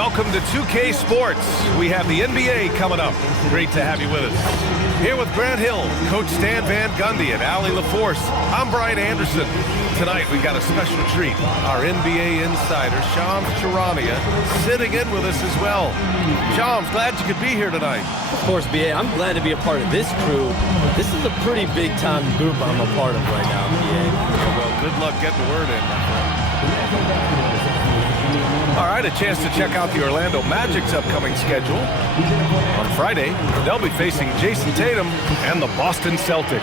Welcome to 2K Sports. We have the NBA coming up. Great to have you with us. Here with Grant Hill, Coach Stan Van Gundy, and Allie LaForce. I'm Brian Anderson. Tonight we got a special treat. Our NBA insider, Shams Charania, sitting in with us as well. Shams, glad you could be here tonight. Of course, BA, I'm glad to be a part of this crew. This is a pretty big-time group I'm a part of right now, BA. Well, good luck getting the word in, my friend. All right, a chance to check out the Orlando Magic's upcoming schedule. On Friday, they'll be facing Jason Tatum and the Boston Celtics.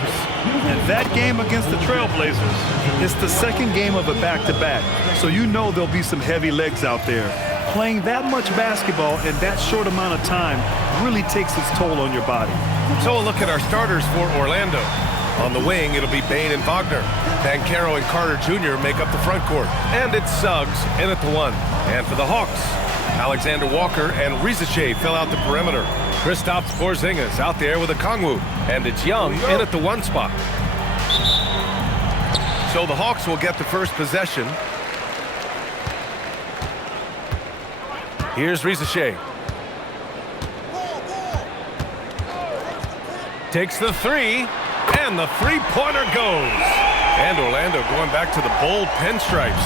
And that game against the Trailblazers is the second game of a back-to-back, so you know there'll be some heavy legs out there. Playing that much basketball in that short amount of time really takes its toll on your body. So a look at our starters for Orlando. On the wing, it'll be Bane and Wagner. Banchero and Carter Jr. make up the front court. And it's Suggs in at the one. And for the Hawks, Alexander Walker and Risache fill out the perimeter. Kristaps Porzingis out there with Okongwu. And it's Young in at the one spot. So the Hawks will get the first possession. Here's Risache. Takes the three. And the three-pointer goes. And Orlando going back to the bold pinstripes.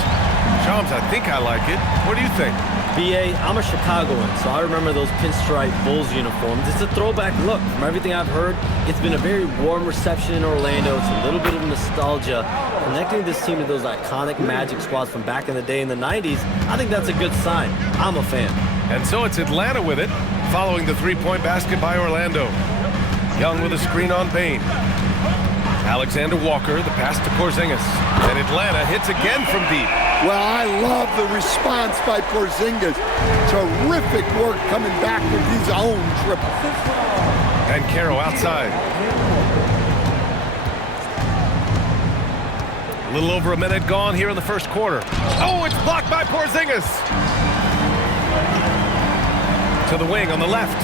Shams, I think I like it. What do you think? BA, I'm a Chicagoan, so I remember those pinstripe Bulls uniforms. It's a throwback look. From everything I've heard, it's been a very warm reception in Orlando. It's a little bit of nostalgia. Connecting this team to those iconic Magic squads from back in the day in the 90s, I think that's a good sign. I'm a fan. And so it's Atlanta with it, following the three-point basket by Orlando. Young with a screen on Bane. Alexander Walker, the pass to Porzingis. And Atlanta hits again from deep. Well, I love the response by Porzingis. Terrific work coming back with his own triple. Banchero outside. A little over a minute gone here in the first quarter. Oh, it's blocked by Porzingis. To the wing on the left.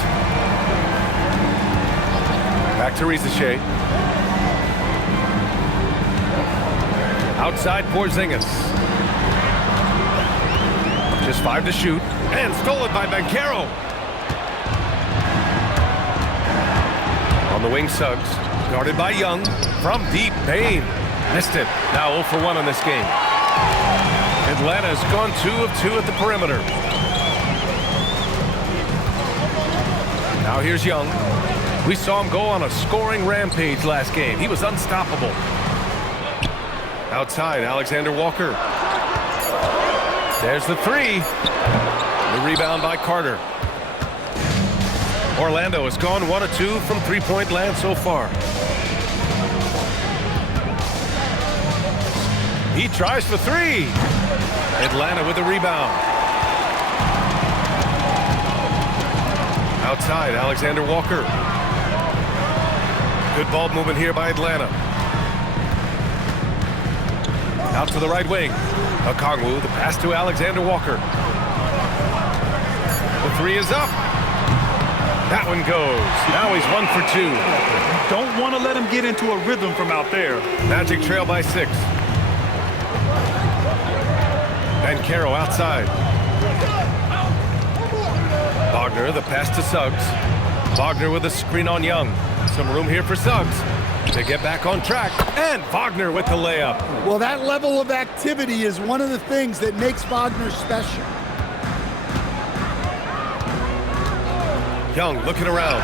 Back to Risache. Outside Porzingis. Just 5 to shoot. And stolen by Banchero. On the wing, Suggs. Guarded by Young. From deep, Bane. Missed it. Now 0 for 1 in this game. Atlanta's gone 2 of 2 at the perimeter. Now here's Young. We saw him go on a scoring rampage last game. He was unstoppable. Outside, Alexander Walker. There's the three. The rebound by Carter. Orlando has gone 1 of 2 from three-point land so far. He tries for three. Atlanta with the rebound. Outside, Alexander Walker. Good ball movement here by Atlanta. Out to the right wing. Okongwu, the pass to Alexander Walker. The three is up. That one goes. Now he's 1 for 2. Don't want to let him get into a rhythm from out there. Magic trail by 6. Banchero outside. Wagner, the pass to Suggs. Wagner with a screen on Young. Some room here for Suggs to get back on track. And Wagner with the layup. Well, that level of activity is one of the things that makes Wagner special. Young looking around.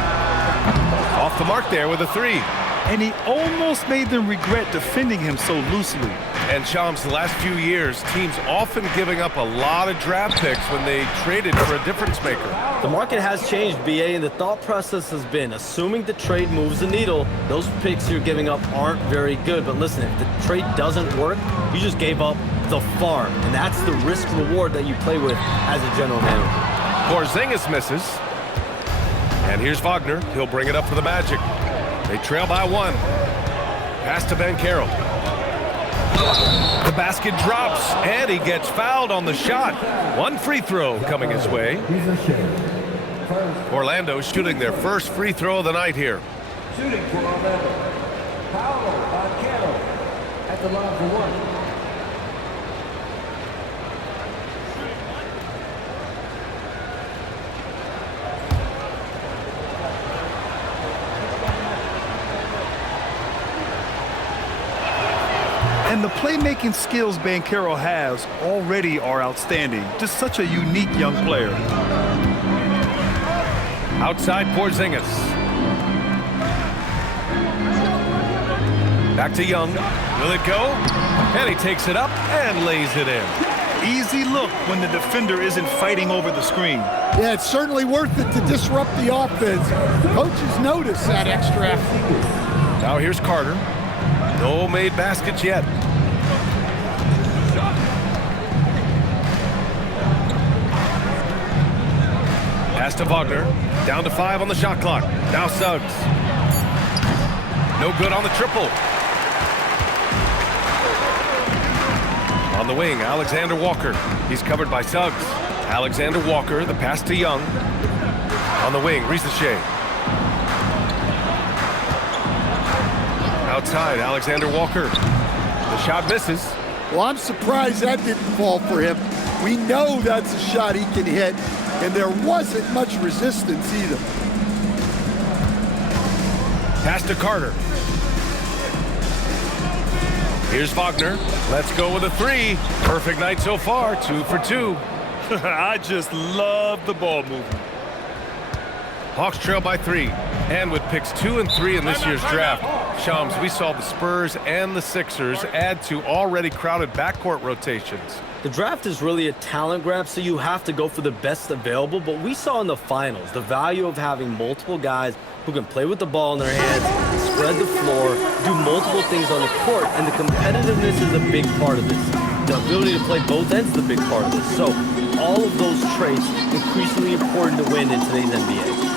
Off the mark there with a three. And he almost made them regret defending him so loosely. And Shams, the last few years, teams often giving up a lot of draft picks when they traded for a difference maker. The market has changed, BA, and the thought process has been, assuming the trade moves the needle, those picks you're giving up aren't very good. But listen, if the trade doesn't work, you just gave up the farm. And that's the risk-reward that you play with as a general manager. Porzingis misses. And here's Wagner. He'll bring it up for the Magic. They trail by 1. Pass to Banchero. The basket drops, and he gets fouled on the shot. 1 free throw coming his way. Orlando shooting their first free throw of the night here. Shooting for Orlando. Paolo Banchero at the line for 1. 1 And the playmaking skills Banchero has already are outstanding. Just such a unique young player. Outside Porzingis. Back to Young. Will it go? And he takes it up and lays it in. Easy look when the defender isn't fighting over the screen. Yeah, it's certainly worth it to disrupt the offense. Coaches notice that extra effort. Now here's Carter. No made baskets yet. Pass to Wagner. Down to 5 on the shot clock. Now Suggs. No good on the triple. On the wing, Alexander Walker. He's covered by Suggs. Alexander Walker, the pass to Young. On the wing, Risacher. Outside, Alexander Walker. The shot misses. Well, I'm surprised that didn't fall for him. We know that's a shot he can hit, and there wasn't much resistance either. Pass to Carter. Here's Wagner. Let's go with a 3. Perfect night so far, 2 for 2. I just love the ball movement. Hawks trail by 3. And with picks 2 and 3 in this year's draft, Shams, we saw the Spurs and the Sixers add to already crowded backcourt rotations. The draft is really a talent grab, so you have to go for the best available, but we saw in the finals the value of having multiple guys who can play with the ball in their hands, spread the floor, do multiple things on the court, and the competitiveness is a big part of this. The ability to play both ends is a big part of this. So all of those traits increasingly important to win in today's NBA.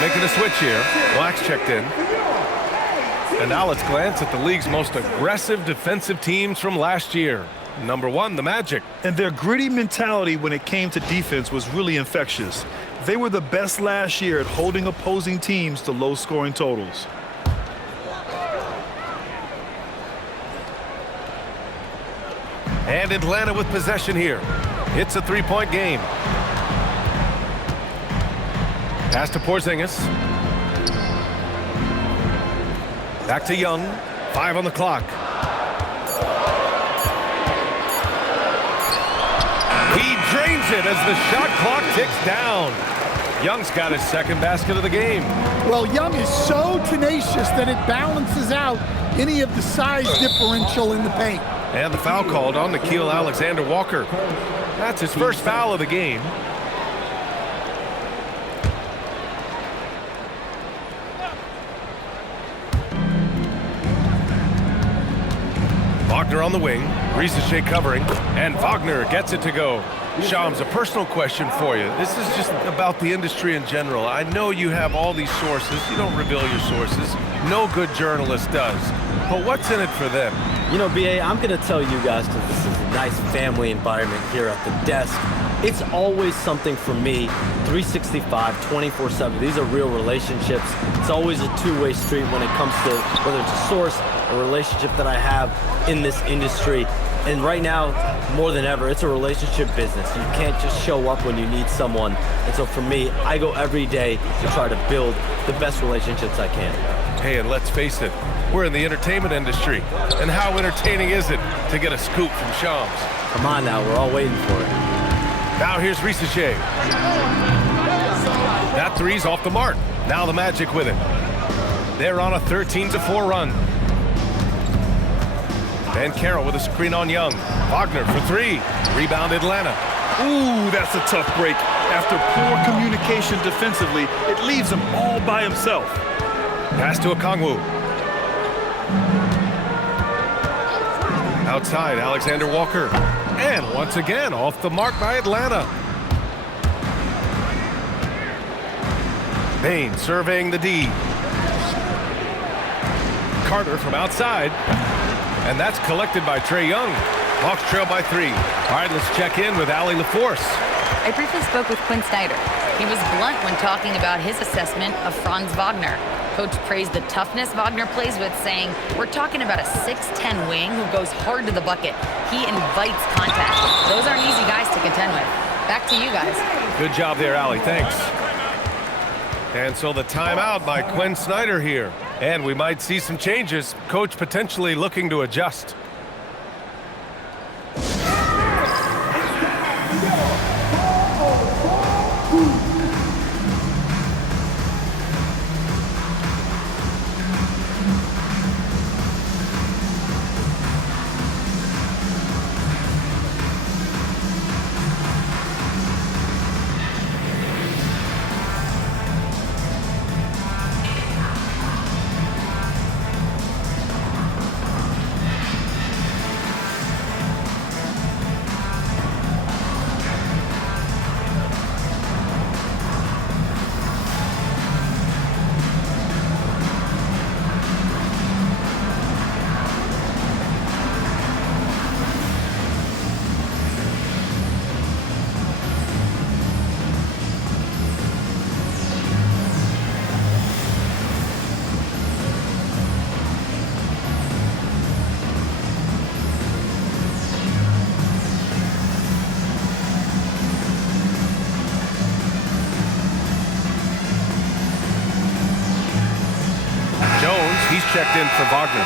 Making a switch here. Black's checked in. And now let's glance at the league's most aggressive defensive teams from last year. Number 1, the Magic. And their gritty mentality when it came to defense was really infectious. They were the best last year at holding opposing teams to low-scoring totals. And Atlanta with possession here. It's a 3-point game. Pass to Porzingis. Back to Young. 5 on the clock. He drains it as the shot clock ticks down. Young's got his second basket of the game. Well, Young is so tenacious that it balances out any of the size differential in the paint. And the foul called on Nickeil Alexander-Walker. That's his first foul of the game. Wagner on the wing, Risacher covering, and Wagner gets it to go. Shams, a personal question for you. This is just about the industry in general. I know you have all these sources. You don't reveal your sources. No good journalist does. But what's in it for them? You know, B.A., I'm going to tell you guys, because this is a nice family environment here at the desk, it's always something for me, 365, 24/7. These are real relationships. It's always a two-way street when it comes to whether it's a source, a relationship that I have in this industry. And right now, more than ever, it's a relationship business. You can't just show up when you need someone. And so for me, I go every day to try to build the best relationships I can. Hey, and let's face it, we're in the entertainment industry. And how entertaining is it to get a scoop from Shams? Come on now, we're all waiting for it. Now here's Risacher. That three's off the mark. Now the Magic with it. They're on a 13-4 run. Banchero with a screen on Young. Wagner for three. Rebound Atlanta. Ooh, that's a tough break. After poor communication defensively, it leaves him all by himself. Pass to Okongwu. Outside, Alexander Walker. And once again, off the mark by Atlanta. Bain surveying the D. Carter from outside. And that's collected by Trae Young. Hawks trail by 3. All right, let's check in with Allie LaForce. I briefly spoke with Quinn Snyder. He was blunt when talking about his assessment of Franz Wagner. Coach praised the toughness Wagner plays with, saying, "We're talking about a 6'10" wing who goes hard to the bucket. He invites contact. Those aren't easy guys to contend with." Back to you guys. Good job there, Allie. Thanks. And so the timeout by Quinn Snyder here. And we might see some changes. Coach potentially looking to adjust. He's checked in for Wagner.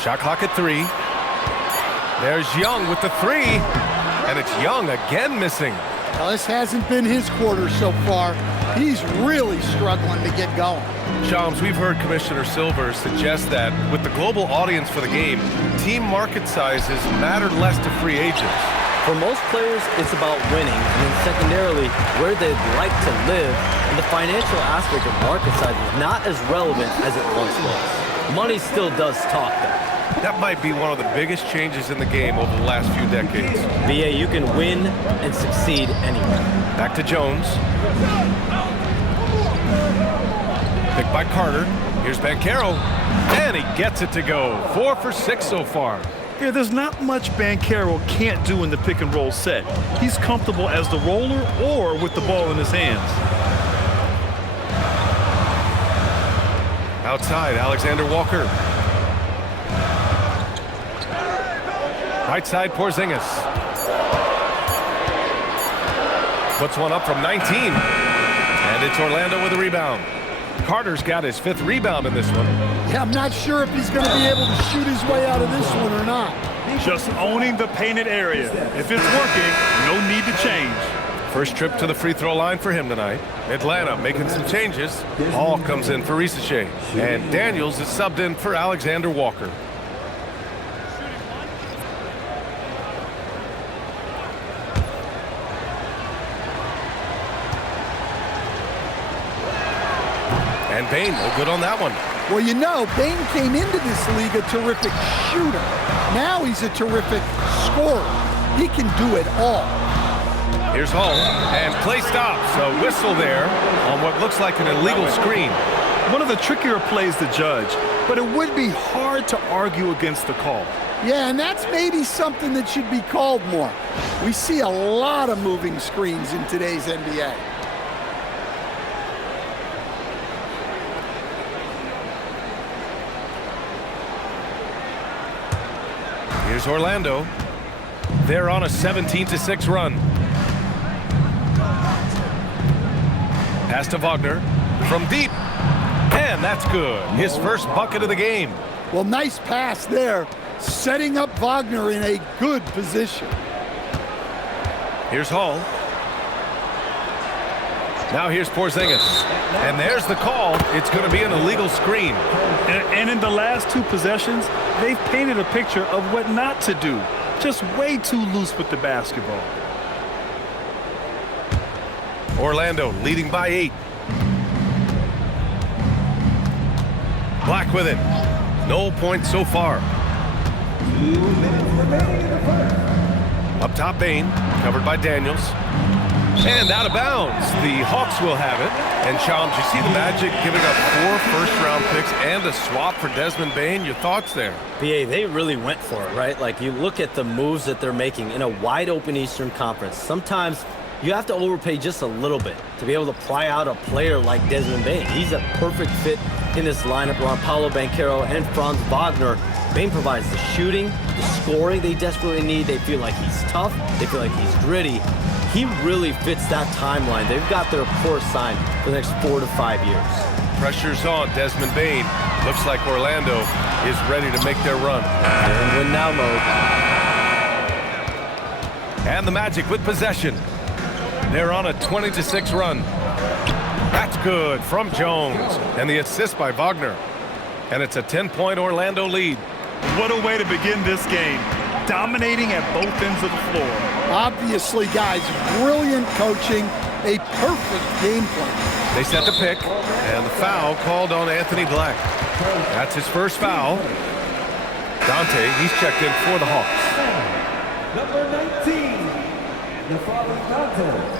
Shot clock at 3. There's Young with the 3. And it's Young again missing. Well, this hasn't been his quarter so far. He's really struggling to get going. Shams, we've heard Commissioner Silver suggest that with the global audience for the game, team market sizes matter less to free agents. For most players, it's about winning, and then secondarily, where they'd like to live, and the financial aspect of market size is not as relevant as it once was. Money still does talk, though. That might be one of the biggest changes in the game over the last few decades. BA, you can win and succeed anywhere. Back to Jones. Picked by Carter. Here's Banchero. And he gets it to go. 4 for 6 so far. Yeah, there's not much Banchero can't do in the pick and roll set. He's comfortable as the roller or with the ball in his hands. Outside, Alexander Walker. Right side, Porzingis. Puts one up from 19. And it's Orlando with a rebound. Carter's got his 5th rebound in this one. Yeah, I'm not sure if he's going to be able to shoot his way out of this one or not. Just owning the painted area. If it's working, no need to change. First trip to the free throw line for him tonight. Atlanta making some changes. Hall comes in for Risacher. And Daniels is subbed in for Alexander Walker. And Bain, no good on that one. Well, you know, Bain came into this league a terrific shooter. Now he's a terrific scorer. He can do it all. Here's Hall, and play stops. A whistle there on what looks like an illegal screen. One of the trickier plays to judge, but it would be hard to argue against the call. Yeah, and that's maybe something that should be called more. We see a lot of moving screens in today's NBA. Here's Orlando. They're on a 17-6 run. Pass to Wagner from deep. And that's good. His first bucket of the game. Well, nice pass there, setting up Wagner in a good position. Here's Hall. Now here's Porzingis. And there's the call. It's going to be an illegal screen. And in the last 2 possessions, they've painted a picture of what not to do. Just way too loose with the basketball. Orlando leading by 8. Black with it. No points so far. 2 minutes remaining in the first. Up top, Bane, covered by Daniels. And out of bounds. The Hawks will have it. And Shams, you see the Magic giving up 4 first-round picks and a swap for Desmond Bane. Your thoughts there? BA, they really went for it, right? Like, you look at the moves that they're making in a wide-open Eastern Conference. Sometimes you have to overpay just a little bit to be able to pry out a player like Desmond Bane. He's a perfect fit in this lineup around Paolo Banchero and Franz Wagner. Bane provides the shooting, the scoring they desperately need. They feel like he's tough. They feel like he's gritty. He really fits that timeline. They've got their course signed for the next 4 to 5 years. Pressure's on Desmond Bane. Looks like Orlando is ready to make their run. They're in win now mode. And the Magic with possession. They're on a 20-6 run. That's good from Jones. And the assist by Wagner. And it's a 10-point Orlando lead. What a way to begin this game. Dominating at both ends of the floor. Obviously, guys, brilliant coaching, a perfect game plan. They set the pick, and the foul called on Anthony Black. That's his first foul. Dante, he's checked in for the Hawks. Number 19, the following Dante.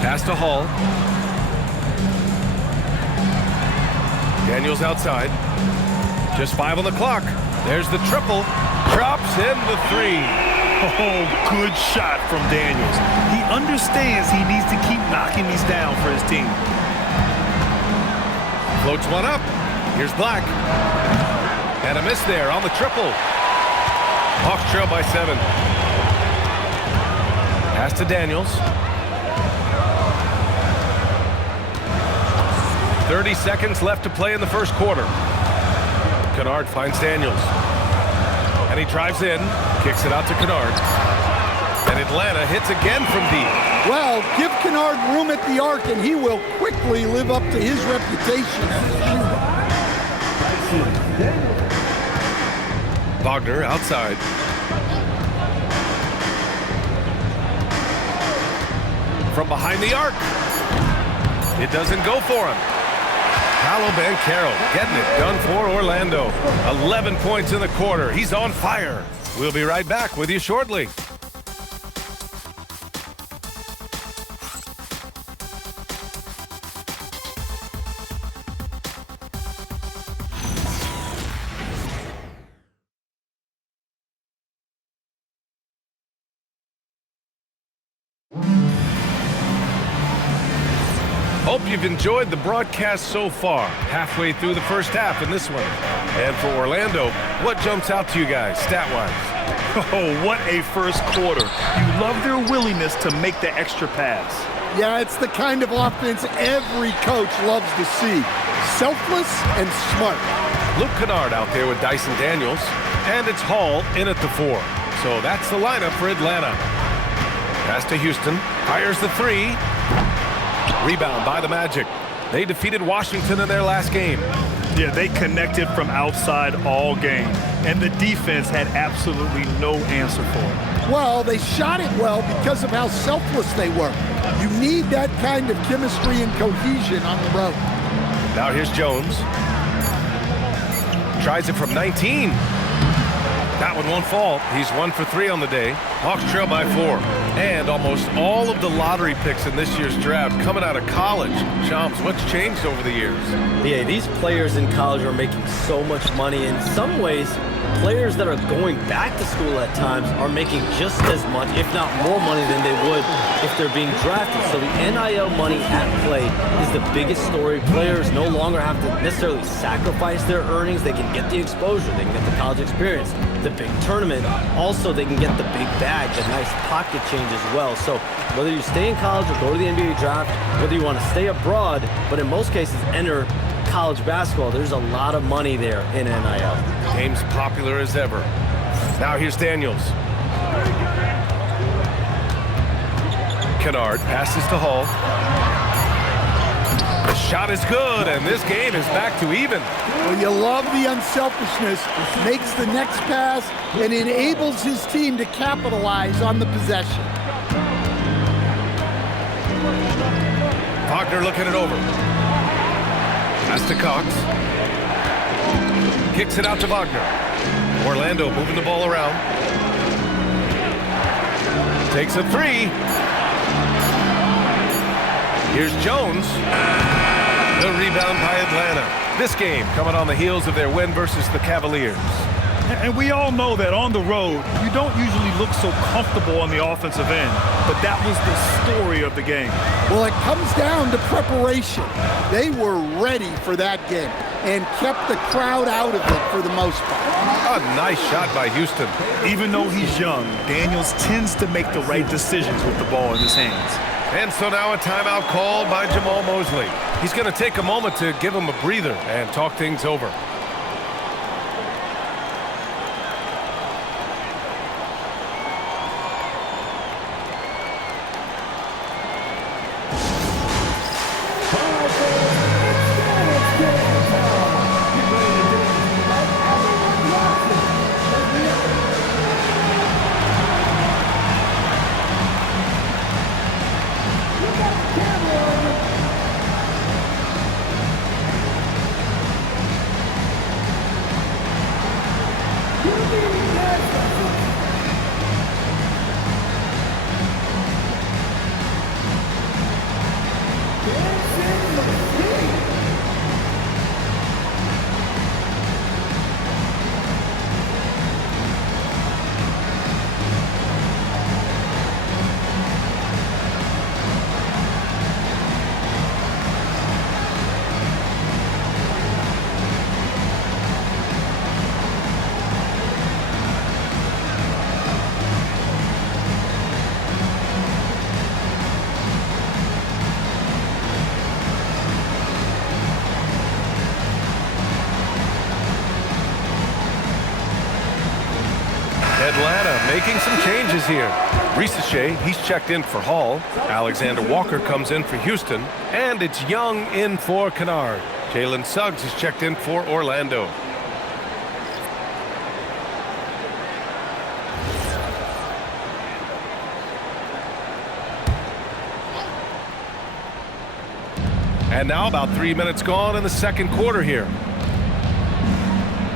Pass to Hall. Daniels outside. Just 5 on the clock. There's the triple. Drops in the 3. Oh, good shot from Daniels. He understands he needs to keep knocking these down for his team. Floats one up. Here's Black. And a miss there on the triple. Hawks trail by 7. Pass to Daniels. 30 seconds left to play in the first quarter. Kennard finds Daniels. And he drives in, kicks it out to Kennard. And Atlanta hits again from deep. Well, give Kennard room at the arc, and he will quickly live up to his reputation as a shooter. Wagner outside. From behind the arc. It doesn't go for him. Paolo Banchero getting it done for Orlando. 11 points in the quarter. He's on fire. We'll be right back with you shortly. Hope you've enjoyed the broadcast so far. Halfway through the first half in this one. And for Orlando, what jumps out to you guys, stat-wise? Oh, what a first quarter. You love their willingness to make the extra pass. Yeah, it's the kind of offense every coach loves to see. Selfless and smart. Luke Kennard out there with Dyson Daniels. And it's Hall in at the 4. So that's the lineup for Atlanta. Pass to Houston. Fires the 3. Rebound by the Magic. They defeated Washington in their last game. Yeah, they connected from outside all game. And the defense had absolutely no answer for it. Well, they shot it well because of how selfless they were. You need that kind of chemistry and cohesion on the road. Now here's Jones. Tries it from 19. That one won't fall. He's 1 for 3 on the day. Hawks trail by 4. And almost all of the lottery picks in this year's draft coming out of college. Shams, what's changed over the years? Yeah, these players in college are making so much money. In some ways, players that are going back to school at times are making just as much, if not more money than they would if they're being drafted. So the NIL money at play is the biggest story. Players no longer have to necessarily sacrifice their earnings. They can get the exposure. They can get the college experience. the big tournament. Also, they can get the big bag, the nice pocket change as well. So whether you stay in college or go to the NBA draft, whether you want to stay abroad, but in most cases enter college basketball, there's a lot of money there in NIL. Game's popular as ever. Now here's Daniels. Kennard passes to Hall. The shot is good, and this game is back to even. Well, you love the unselfishness. Makes the next pass and enables his team to capitalize on the possession. Wagner looking it over. Pass to Cox. Kicks it out to Wagner. Orlando moving the ball around. Takes a three. Here's Jones. The rebound by Atlanta. This game coming on the heels of their win versus the Cavaliers. And we all know that on the road, you don't usually look so comfortable on the offensive end. But that was the story of the game. Well, it comes down to preparation. They were ready for that game and kept the crowd out of it for the most part. A nice shot by Houston. Even though he's young, Daniels tends to make the right decisions with the ball in his hands. And so now a timeout called by Jamal Mosley. He's going to take a moment to give him a breather and talk things over. Atlanta making some changes here. Risache, he's checked in for Hall. Alexander Walker comes in for Houston. And it's Young in for Kennard. Jalen Suggs is checked in for Orlando. And now about 3 minutes gone in the second quarter here.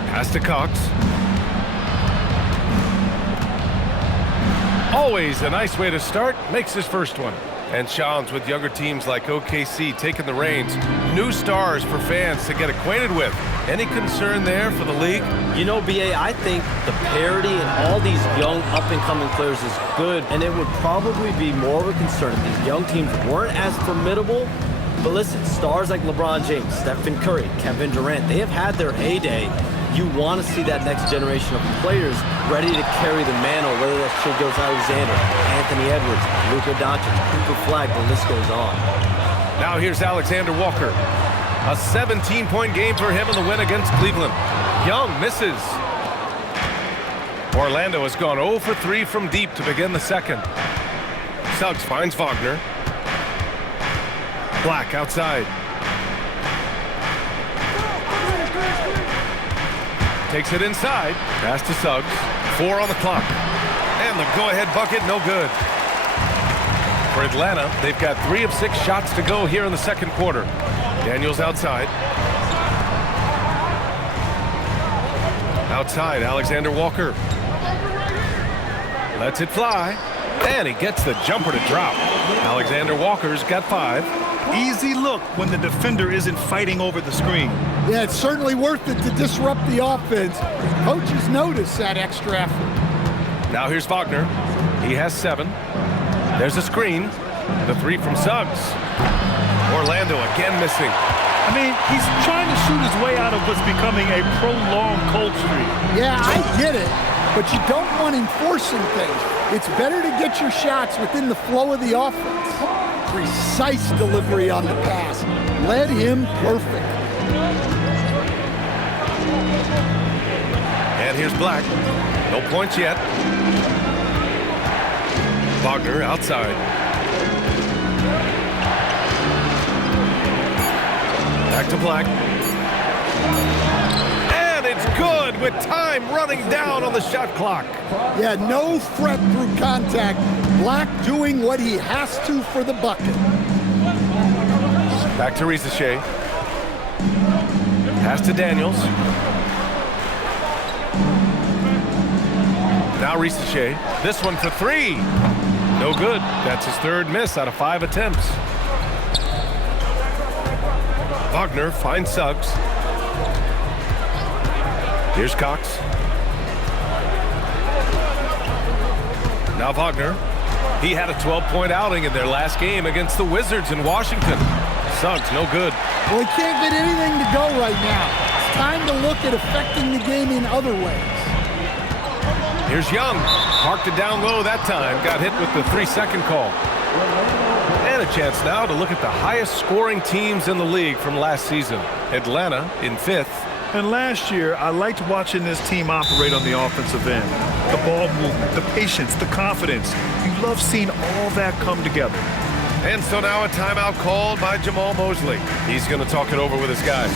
Pass to Cox. Always a nice way to start, makes his first one. And Shams with younger teams like OKC taking the reins. New stars for fans to get acquainted with. Any concern there for the league? You know, BA, I think the parity in all these young up-and-coming players is good, and it would probably be more of a concern if these young teams weren't as formidable. But listen, stars like LeBron James, Stephen Curry, Kevin Durant, they have had their heyday. You want to see that next generation of players ready to carry the mantle, whether that's Shai Gilgeous-Alexander, Anthony Edwards, Luka Doncic, Cooper Flag, the list goes on. Now here's Alexander Walker. A 17-point game for him in the win against Cleveland. Young misses. Orlando has gone 0 for 3 from deep to begin the second. Suggs finds Wagner. Black outside. Takes it inside. Pass to Suggs. 4 on the clock. And the go-ahead bucket, no good. For Atlanta, they've got 3 of 6 shots to go here in the second quarter. Daniels outside. Outside, Alexander Walker. Lets it fly. And he gets the jumper to drop. Alexander Walker's got 5. Easy look when the defender isn't fighting over the screen. Yeah, it's certainly worth it to disrupt the offense. Coaches notice that extra effort. Now here's Wagner. He has 7. There's a screen. The 3 from Suggs. Orlando again missing. I mean, he's trying to shoot his way out of what's becoming a prolonged cold streak. Yeah, I get it. but you don't want him forcing things. It's better to get your shots within the flow of the offense. Precise delivery on the pass. Led him perfect. And here's Black. No points yet. Wagner outside. Back to Black. And it's good with time running down on the shot clock. Yeah, no threat through contact. Black doing what he has to for the bucket. Back to Risacher. Pass to Daniels. Now Risacher. This one for three. No good. That's his third miss out of 5 attempts. Wagner finds Suggs. Here's Cox. Now Wagner. He had a 12-point outing in their last game against the Wizards in Washington. Suggs, no good. Well, he can't get anything to go right now. It's time to look at affecting the game in other ways. Here's Young. Parked it down low that time. Got hit with the 3-second call. And a chance now to look at the highest scoring teams in the league from last season. Atlanta in 5th. And last year, I liked watching this team operate on the offensive end. The ball movement, the patience, the confidence. You love seeing all that come together. And so now a timeout called by Jamal Mosley. He's going to talk it over with his guys.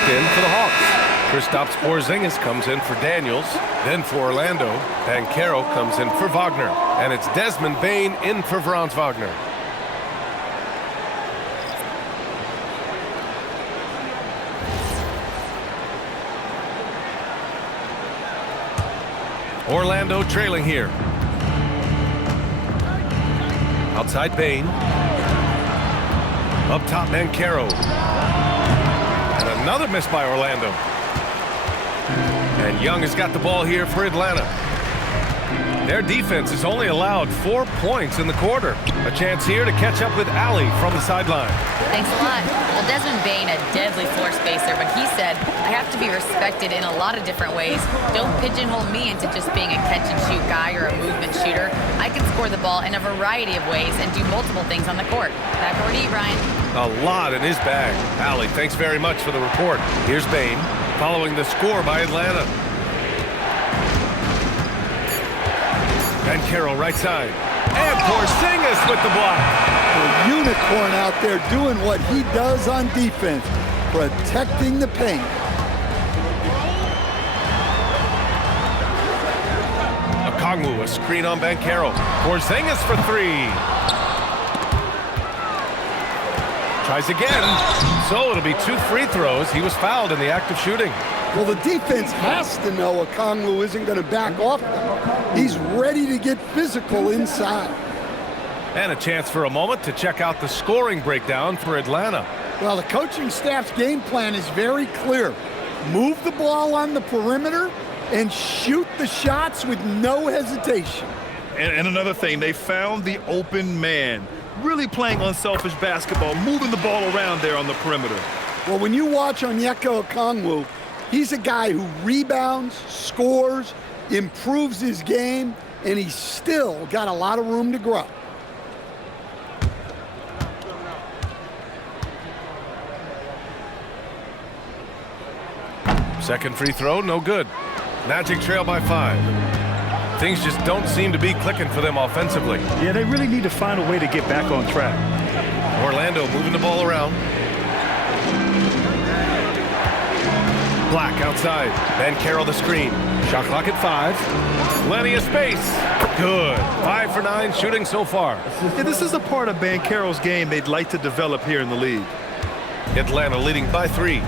In for the Hawks. Kristaps Porzingis comes in for Daniels. Then for Orlando, Banchero comes in for Wagner. And it's Desmond Bane in for Franz Wagner. Orlando trailing here. Outside Bane. Up top Banchero. Another miss by Orlando. And Young has got the ball here for Atlanta. Their defense has only allowed 4 points in the quarter. A chance here to catch up with Allie from the sideline. Thanks a lot. Well, Desmond Bane, a deadly floor spacer, but he said, I have to be respected in a lot of different ways. Don't pigeonhole me into just being a catch-and-shoot guy or a movement shooter. I can score the ball in a variety of ways and do multiple things on the court. Back over to you, Brian. A lot in his bag. Allie, thanks very much for the report. Here's Bane, following the score by Atlanta. Banchero right side. And Porzingis with the block. The unicorn out there doing what he does on defense, protecting the paint. Okongwu, a screen on Banchero. Porzingis for three. Tries again. So it'll be 2 free throws. He was fouled in the act of shooting. Well, the defense has to know Okongwu isn't going to back off them. He's ready to get physical inside. And a chance for a moment to check out the scoring breakdown for Atlanta. Well, the coaching staff's game plan is very clear. Move the ball on the perimeter and shoot the shots with no hesitation. And another thing, they found the open man. Really playing unselfish basketball, moving the ball around there on the perimeter. Well, when you watch Onyeka Okongwu, he's a guy who rebounds, scores, improves his game, and he's still got a lot of room to grow. Second free throw, no good. Magic trail by 5. Things just don't seem to be clicking for them offensively. Yeah, they really need to find a way to get back on track. Orlando moving the ball around. Black outside. Banchero the screen. Shot clock at 5. Plenty of space. Good. 5 for 9 shooting so far. Yeah, this is a part of Banchero's game they'd like to develop here in the league. Atlanta leading by 3.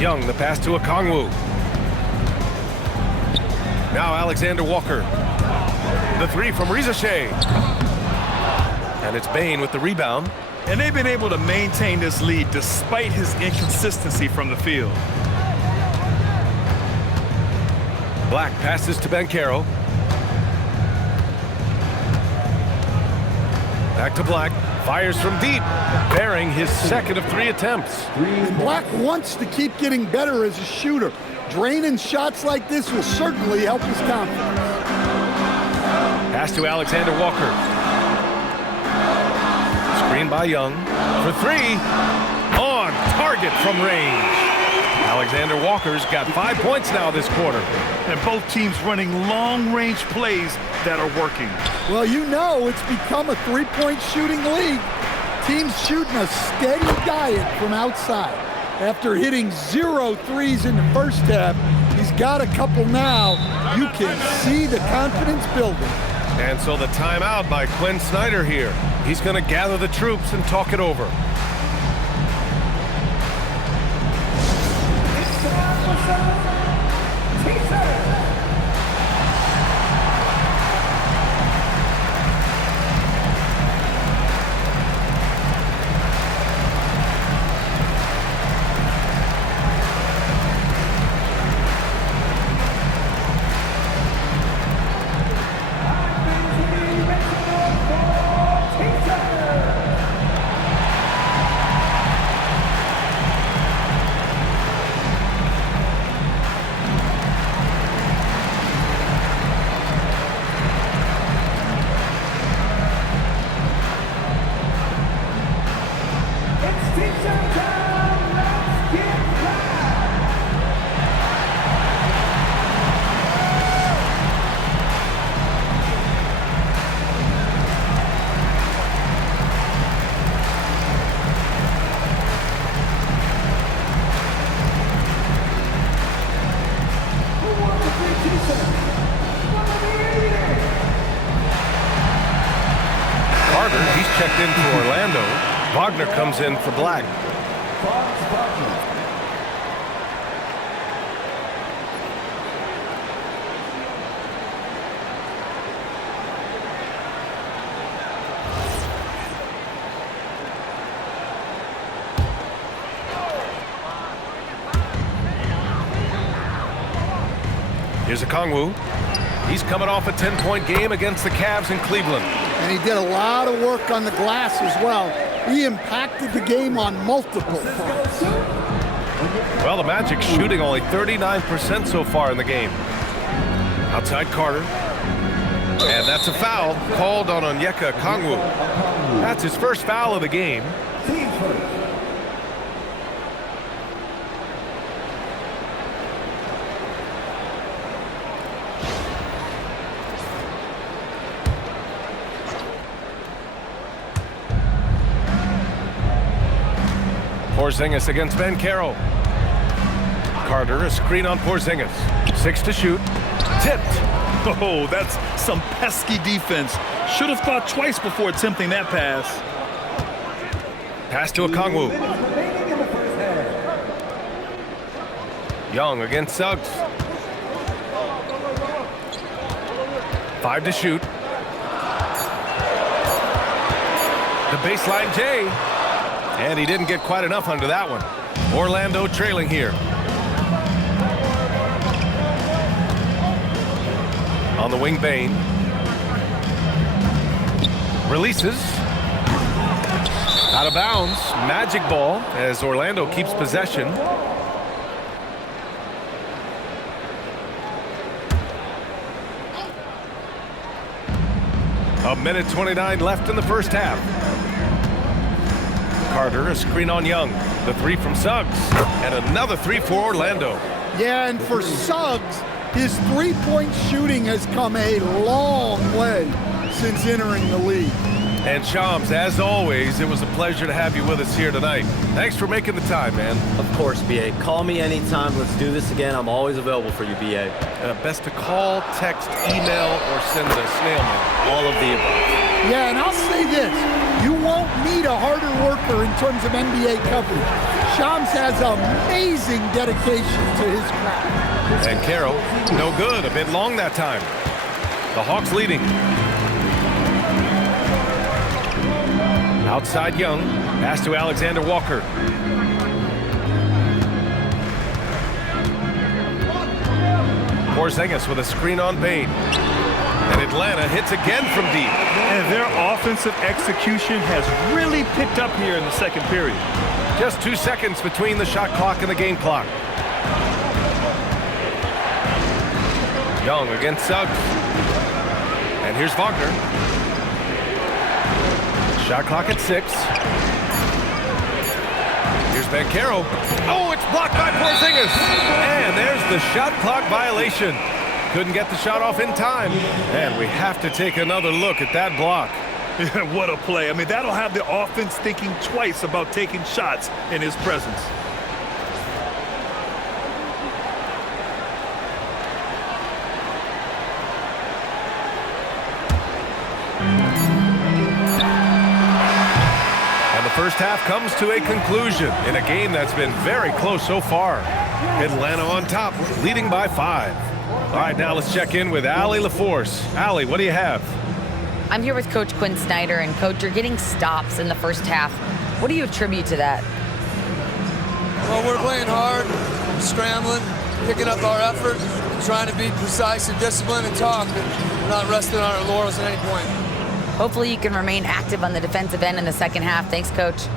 Young, the pass to Okongwu. Now Alexander Walker. The 3 from Rizache. And it's Bane with the rebound. And they've been able to maintain this lead despite his inconsistency from the field. Black passes to Banchero. Back to Black. Fires from deep. Bearing his second of 3 attempts. And Black wants to keep getting better as a shooter. Draining shots like this will certainly help his confidence. Pass to Alexander Walker. Screen by Young for 3. On target from range. Alexander Walker's got 5 points now this quarter. And both teams running long-range plays that are working. Well, you know it's become a three-point shooting league. Teams shooting a steady diet from outside. After hitting 0 threes in the first half, he's got a couple now. You can see the confidence building. And so the timeout by Quinn Snyder here. He's going to gather the troops and talk it over. He's checked in for Orlando. Wagner comes in for Black. Here's Okongwu. He's coming off a 10-point game against the Cavs in Cleveland. And he did a lot of work on the glass as well. He impacted the game on multiple fronts. Well, the Magic shooting only 39% so far in the game. Outside Carter. And that's a foul called on Onyeka Okongwu. That's his first foul of the game. Porzingis against Banchero. Carter, a screen on Porzingis. 6 to shoot. Tipped. Oh, that's some pesky defense. Should have thought twice before attempting that pass. Pass to Okongwu. Young against Suggs. 5 to shoot. The baseline J. And he didn't get quite enough under that one. Orlando trailing here. On the wing, Bane. Releases. Out of bounds. Magic ball as Orlando keeps possession. A minute 29 left in the first half. Carter, a screen on Young. The three from Suggs, and another three for Orlando. Yeah, and for Suggs, his three-point shooting has come a long way since entering the league. And Shams, as always, it was a pleasure to have you with us here tonight. Thanks for making the time, man. Of course, B.A. Call me anytime. Let's do this again. I'm always available for you, B.A. Best to call, text, email, or send a snail mail. All of the above. Yeah, and I'll say this. You won't meet a harder worker in terms of NBA coverage. Shams has amazing dedication to his craft. And Carroll, no good. A bit long that time. The Hawks leading. Outside Young. Pass to Alexander Walker. Porzingis with a screen on Bane. And Atlanta hits again from deep. And their offensive execution has really picked up here in the second period. Just 2 seconds between the shot clock and the game clock. Young against Suggs. And here's Wagner. Shot clock at 6. Here's Banchero. Oh, it's blocked by Porzingis. And there's the shot clock violation. Couldn't get the shot off in time. And we have to take another look at that block. What a play. I mean, that'll have the offense thinking twice about taking shots in his presence. First half comes to a conclusion in a game that's been very close so far. Atlanta on top, leading by 5. All right, now let's check in with Allie LaForce. Allie, what do you have? I'm here with Coach Quinn Snyder, and Coach, you're getting stops in the first half. What do you attribute to that? Well, we're playing hard, scrambling, picking up our effort, trying to be precise and disciplined and talk. We're not resting on our laurels at any point. Hopefully you can remain active on the defensive end in the second half. Thanks, Coach.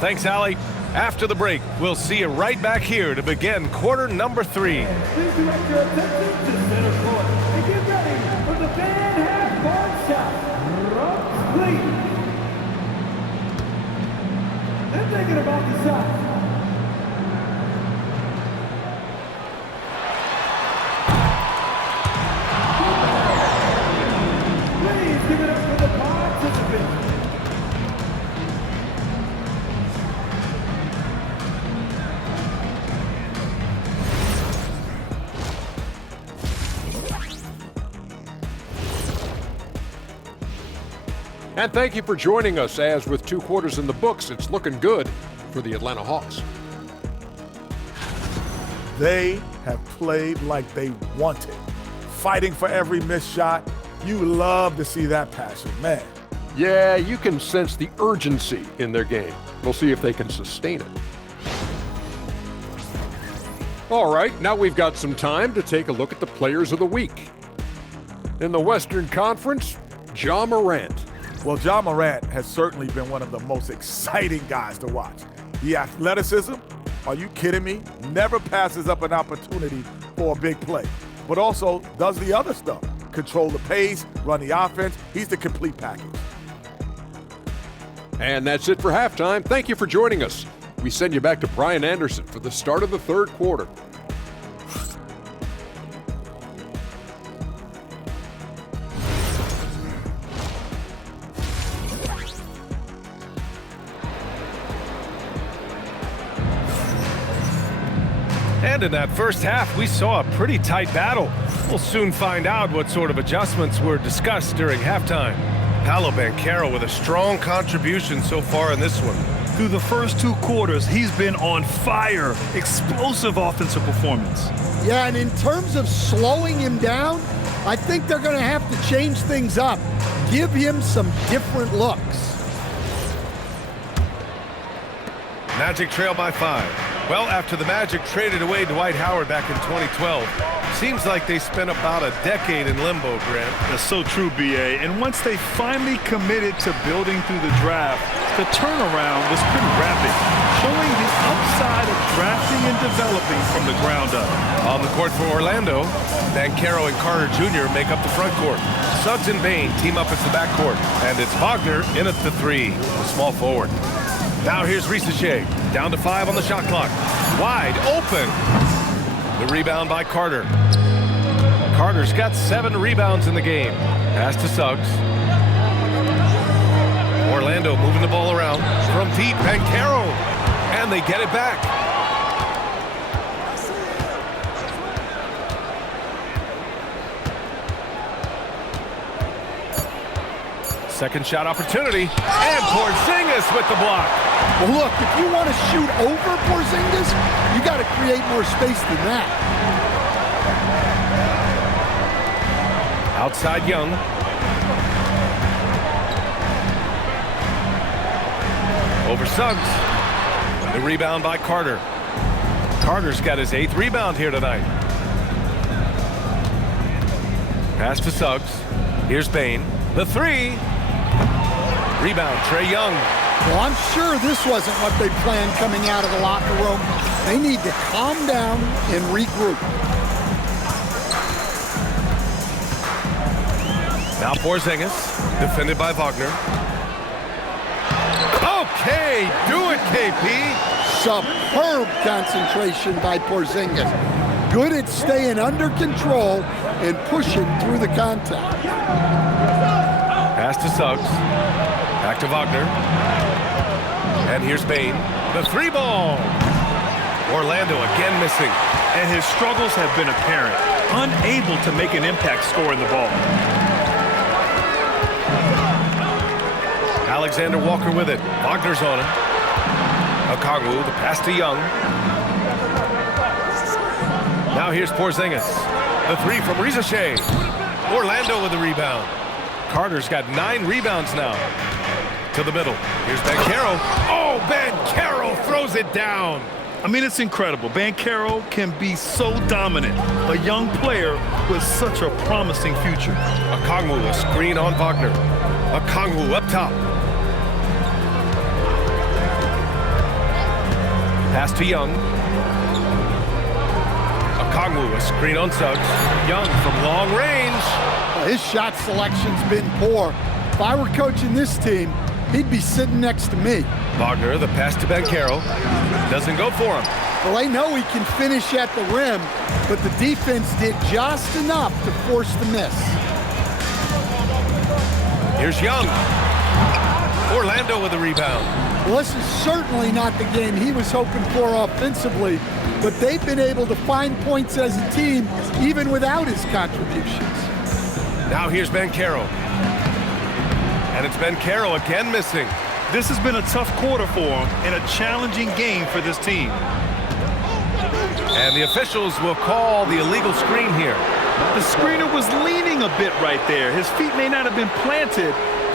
Thanks, Allie. After the break, we'll see you right back here to begin quarter number 3. Please direct your attention to center court and get ready for the Van Half shot. Please. They're thinking about the shot. Give it up for the participants. And thank you for joining us, as with 2 quarters in the books, it's looking good for the Atlanta Hawks. They have played like they wanted, fighting for every missed shot. You love to see that passion, man. Yeah, you can sense the urgency in their game. We'll see if they can sustain it. All right, now we've got some time to take a look at the players of the week. In the Western Conference, Ja Morant. Well, Ja Morant has certainly been one of the most exciting guys to watch. The athleticism, are you kidding me? Never passes up an opportunity for a big play, but also does the other stuff. Control the pace, run the offense. He's the complete package. And that's it for halftime. Thank you for joining us. We send you back to Brian Anderson for the start of the third quarter. And in that first half, we saw a pretty tight battle. We'll soon find out what sort of adjustments were discussed during halftime. Paolo Banchero with a strong contribution so far in this one. Through the first 2 quarters, he's been on fire. Explosive offensive performance. Yeah, and in terms of slowing him down, I think they're going to have to change things up. Give him some different looks. Magic trail by 5. Well, after the Magic traded away Dwight Howard back in 2012, seems like they spent about a decade in limbo, Grant. That's so true, B.A. And once they finally committed to building through the draft, the turnaround was pretty rapid, showing the upside of drafting and developing from the ground up. On the court for Orlando, Banchero and Carter Jr. make up the front court. Suggs and Bane team up at the back court. And it's Wagner in at the 3, the small forward. Now here's Risache. Down to 5 on the shot clock. Wide open. The rebound by Carter. Carter's got 7 rebounds in the game. Pass to Suggs. Orlando moving the ball around. From deep, Banchero. And they get it back. Second shot opportunity. And Porzingis with the block. Well, look, if you want to shoot over Porzingis, you got to create more space than that. Outside Young. Over Suggs. The rebound by Carter. Carter's got his 8th rebound here tonight. Pass to Suggs. Here's Bane. The 3. Rebound, Trae Young. Well, I'm sure this wasn't what they planned coming out of the locker room. They need to calm down and regroup. Now Porzingis, defended by Wagner. Okay, do it, KP. Superb concentration by Porzingis. Good at staying under control and pushing through the contact. Pass to Suggs. Back to Wagner. And here's Bane. The 3-ball. Orlando again missing. And his struggles have been apparent. Unable to make an impact scoring the ball. Alexander Walker with it. Wagner's on him. Okongwu, the pass to Young. Now here's Porzingis. The 3 from Risache. Orlando with the rebound. Carter's got 9 rebounds now. To the middle. Here's Banchero. Oh, Banchero throws it down. I mean, it's incredible. Banchero can be so dominant. A young player with such a promising future. Okongwu, a screen on Wagner. Okongwu up top. Pass to Young. Okongwu, a screen on Suggs. Young from long range. His shot selection's been poor. If I were coaching this team, he'd be sitting next to me. Wagner, the pass to Banchero. Doesn't go for him. Well, they know he can finish at the rim, but the defense did just enough to force the miss. Here's Young. Orlando with the rebound. Well, this is certainly not the game he was hoping for offensively, but they've been able to find points as a team even without his contributions. Now here's Banchero. And it's Banchero again missing. This has been a tough quarter for him and a challenging game for this team. And the officials will call the illegal screen here. The screener was leaning a bit right there. His feet may not have been planted.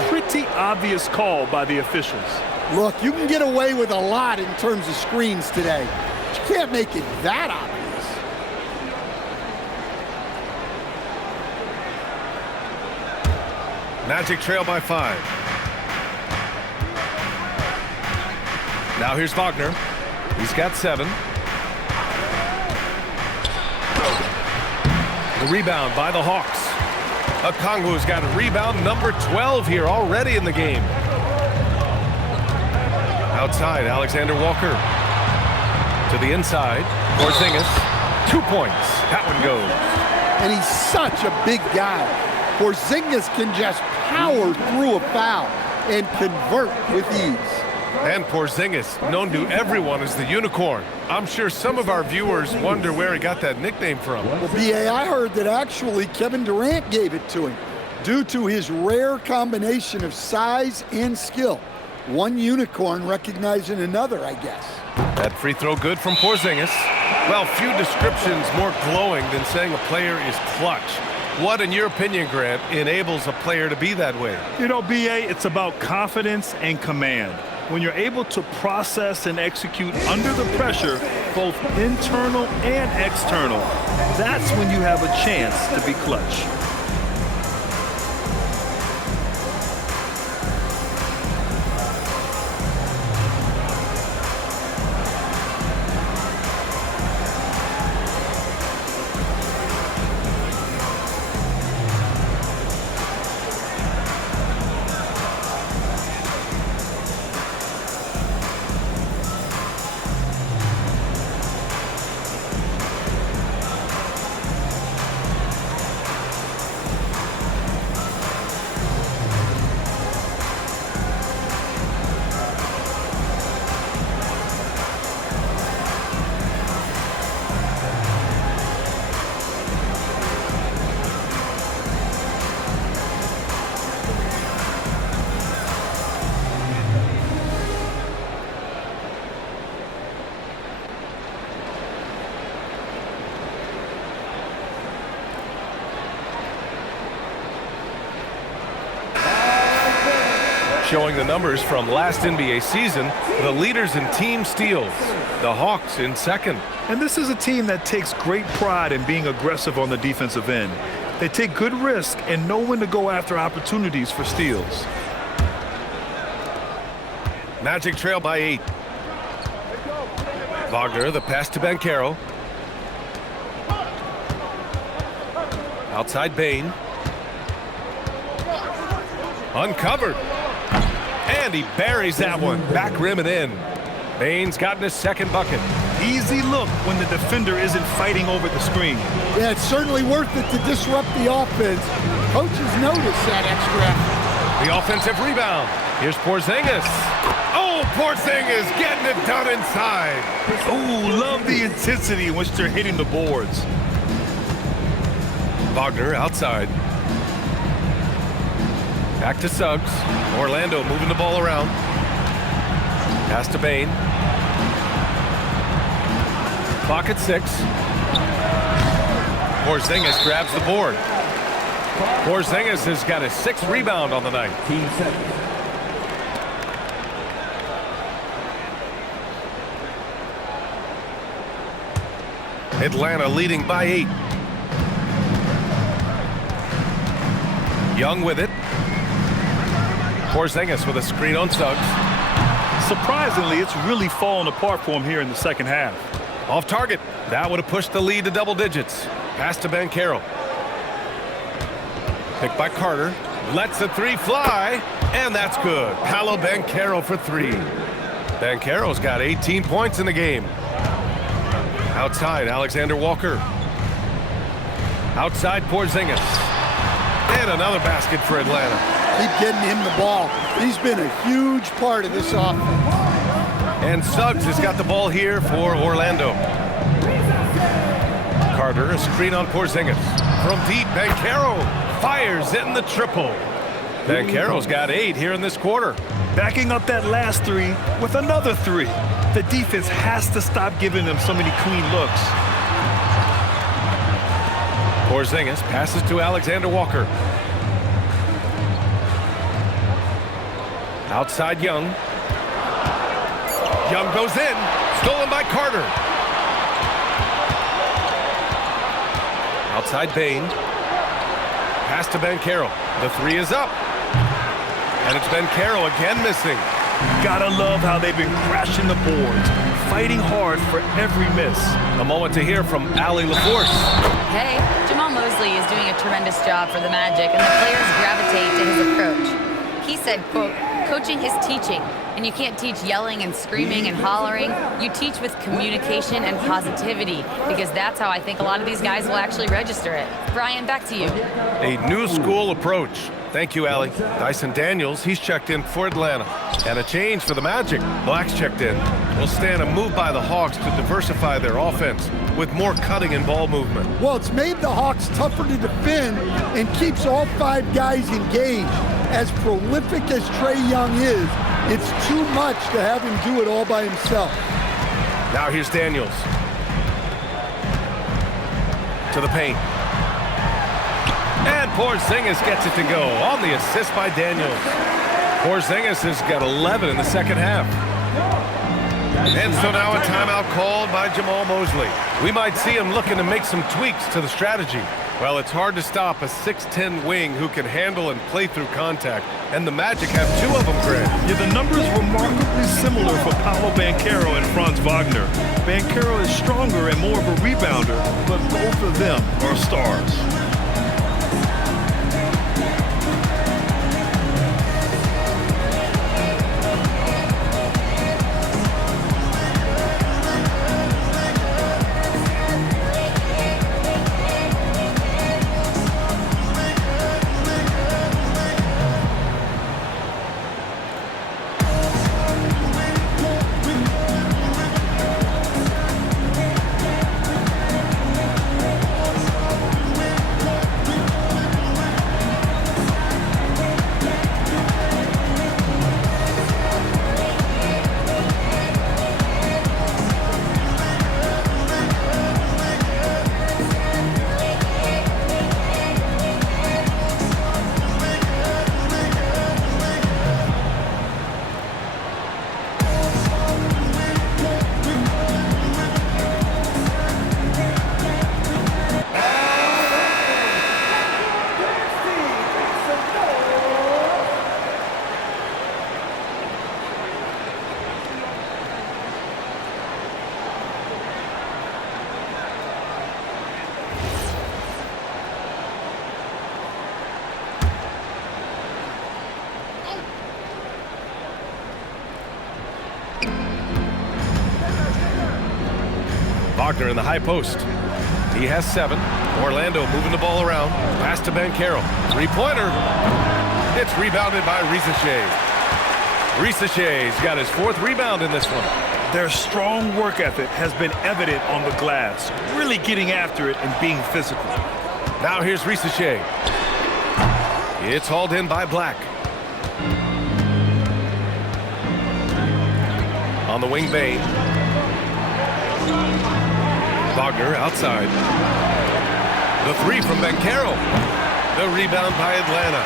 Pretty obvious call by the officials. Look, you can get away with a lot in terms of screens today. But you can't make it that obvious. Magic trail by 5. Now here's Wagner. He's got 7. The rebound by the Hawks. Okongwu's got a rebound number 12 here already in the game. Outside, Alexander Walker. To the inside. Porzingis. 2 points. That one goes. And he's such a big guy. Porzingis can just power through a foul and convert with ease. And Porzingis, known to everyone as the unicorn. I'm sure some of our viewers wonder where he got that nickname from. Well, B.A., I heard that actually Kevin Durant gave it to him due to his rare combination of size and skill. One unicorn recognizing another, I guess. That free throw good from Porzingis. Well, few descriptions more glowing than saying a player is clutch. What, in your opinion, Grant, enables a player to be that way? You know, B.A., it's about confidence and command. When you're able to process and execute under the pressure, both internal and external, that's when you have a chance to be clutch. showing the numbers from last NBA season. The leaders in team steals. The Hawks in second. And this is a team that takes great pride in being aggressive on the defensive end. They take good risk and know when to go after opportunities for steals. Magic trail by 8. Wagner, the pass to Banchero. Outside Bane. Uncovered. And he buries that one. Back rim and in. Bane's gotten his second bucket. Easy look when the defender isn't fighting over the screen. Yeah, it's certainly worth it to disrupt the offense. Coaches notice that extra effort. The offensive rebound. Here's Porzingis. Oh, Porzingis getting it done inside. Oh, love the intensity in which they're hitting the boards. Wagner outside. Back to Suggs. Orlando moving the ball around. Pass to Bane. Clock at 6. Porzingis grabs the board. Porzingis has got his 6th rebound on the night. 15 seconds. Atlanta leading by 8. Young with it. Porzingis with a screen on Suggs. Surprisingly, it's really fallen apart for him here in the second half. Off target. That would have pushed the lead to double digits. Pass to Banchero. Picked by Carter. Lets the 3 fly. And that's good. Paolo Banchero for 3. Banchero's got 18 points in the game. Outside, Alexander Walker. Outside, Porzingis. And another basket for Atlanta. Keep getting him the ball. He's been a huge part of this offense. And Suggs has got the ball here for Orlando. Carter, a screen on Porzingis. From deep, Banchero fires in the triple. Banchero's got 8 here in this quarter. Backing up that last 3 with another 3. The defense has to stop giving them so many clean looks. Porzingis passes to Alexander Walker. Outside Young. Young goes in. Stolen by Carter. Outside Bane. Pass to Banchero. The 3 is up. And it's Banchero again missing. Gotta love how they've been crashing the boards, fighting hard for every miss. A moment to hear from Allie LaForce. Hey, Jamal Mosley is doing a tremendous job for the Magic, and the players gravitate to his approach. He said, quote, "Coaching is teaching, and you can't teach yelling and screaming and hollering. You teach with communication and positivity, because that's how I think a lot of these guys will actually register it." Brian, back to you. A new school approach. Thank you, Allie. Dyson Daniels, he's checked in for Atlanta. And a change for the Magic. Black's checked in. Will stand a move by the Hawks to diversify their offense with more cutting and ball movement. Well, it's made the Hawks tougher to defend and keeps all 5 guys engaged. As prolific as Trae Young is, it's too much to have him do it all by himself. Now here's Daniels. To the paint. And Porzingis gets it to go on the assist by Daniels. Porzingis has got 11 in the second half. And so now a timeout called by Jamal Mosley. We might see him looking to make some tweaks to the strategy. Well, it's hard to stop a 6'10 wing who can handle and play through contact. And the Magic have 2 of them, Greg. Yeah, the numbers remarkably similar for Paolo Banchero and Franz Wagner. Banchero is stronger and more of a rebounder, but both of them are stars. Wagner in the high post. He has 7. Orlando moving the ball around. Pass to Banchero. Three-pointer. It's rebounded by Risacher. Risaché's got his 4th rebound in this one. Their strong work ethic has been evident on the glass, really getting after it and being physical. Now here's Risacher. It's hauled in by Black. On the wing, Bane. Wagner outside. The 3 from Banchero. The rebound by Atlanta.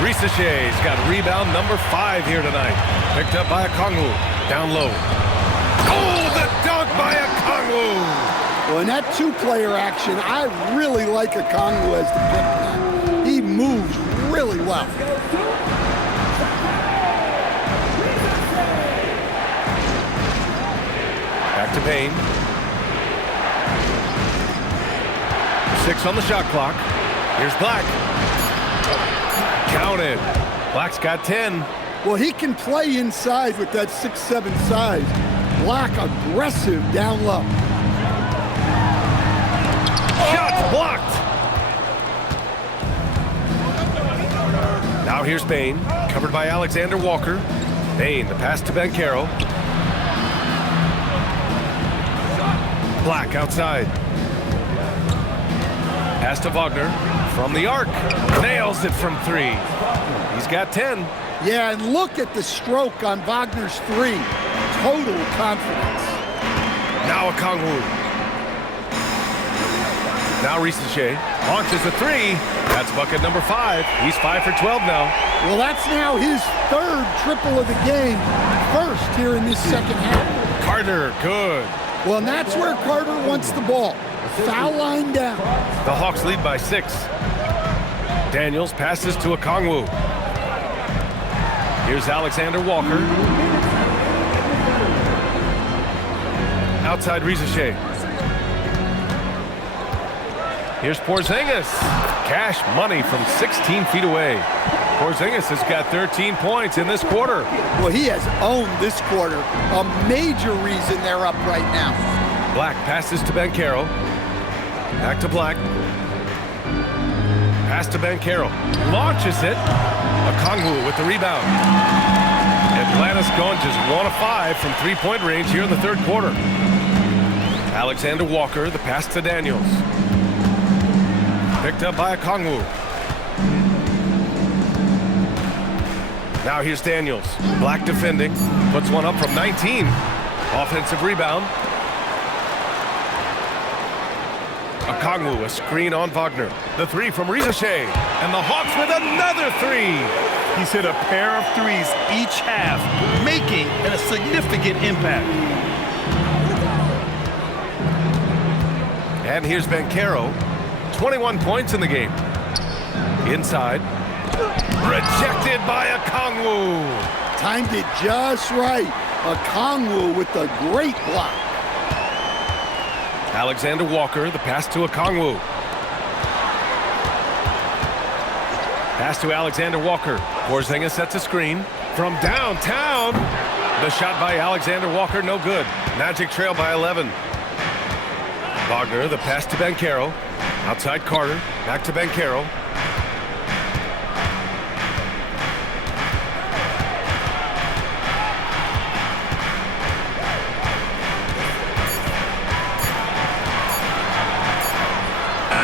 Risaché's got rebound number 5 here tonight. Picked up by Okongwu. Down low. Oh, the dunk by Okongwu! Well, in that 2-player action, I really like Okongwu as the pick man. He moves really well. Back to Payne. 6 on the shot clock. Here's Black. Counted. Black's got 10. Well, he can play inside with that 6'7" size. Black aggressive down low. Shots blocked. Now here's Bane, covered by Alexander Walker. Bane, the pass to Banchero. Black outside. Pass to Wagner from the arc. Nails it from 3. He's got 10. Yeah, and look at the stroke on Wagner's 3. Total confidence. Now Okongwu. Now Risacher launches a 3. That's bucket number 5. He's 5 for 12 now. Well, that's now his 3rd triple of the game. 1st here in this second half. Carter, good. Well, and that's where Carter wants the ball. Foul line down. The Hawks lead by 6. Daniels passes to Okongwu. Here's Alexander Walker. Outside Risacher. Here's Porzingis. Cash money from 16 feet away. Porzingis has got 13 points in this quarter. Well, he has owned this quarter. A major reason they're up right now. Black passes to Banchero. Back to Black. Pass to Banchero. Launches it. Okongwu with the rebound. Atlanta's going just 1 of 5 from 3-point range here in the 3rd quarter. Alexander Walker, the pass to Daniels. Picked up by Okongwu. Now here's Daniels. Black defending. Puts one up from 19. Offensive rebound. Okongwu, a screen on Wagner. The 3 from Risacher. And the Hawks with another 3. He's hit a pair of 3s each half, making a significant impact. And here's Banchero. 21 points in the game. Inside. Rejected by Okongwu. Timed it just right. Okongwu with a great block. Alexander Walker, the pass to Okongwu. Pass to Alexander Walker. Porzingis sets a screen from downtown. The shot by Alexander Walker, no good. Magic trail by 11. Wagner, the pass to Banchero. Outside Carter, back to Banchero.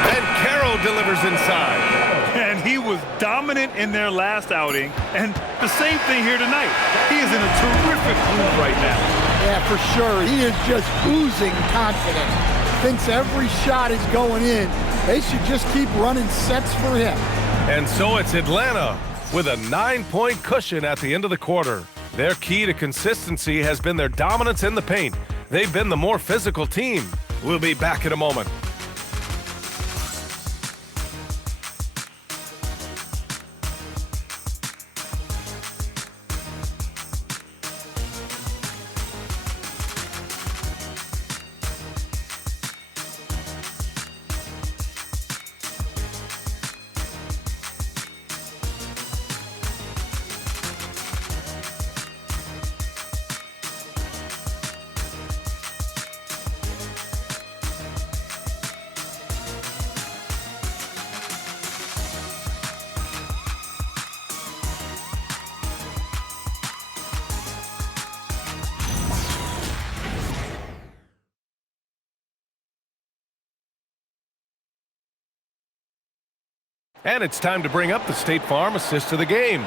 Banchero delivers inside. And he was dominant in their last outing, and the same thing here tonight. He is in a terrific mood right now. Yeah, for sure. He is just oozing confidence. Thinks every shot is going in. They should just keep running sets for him. And so it's Atlanta with a 9-point cushion at the end of the quarter. Their key to consistency has been their dominance in the paint. They've been the more physical team. We'll be back in a moment. And it's time to bring up the State Farm assist of the game.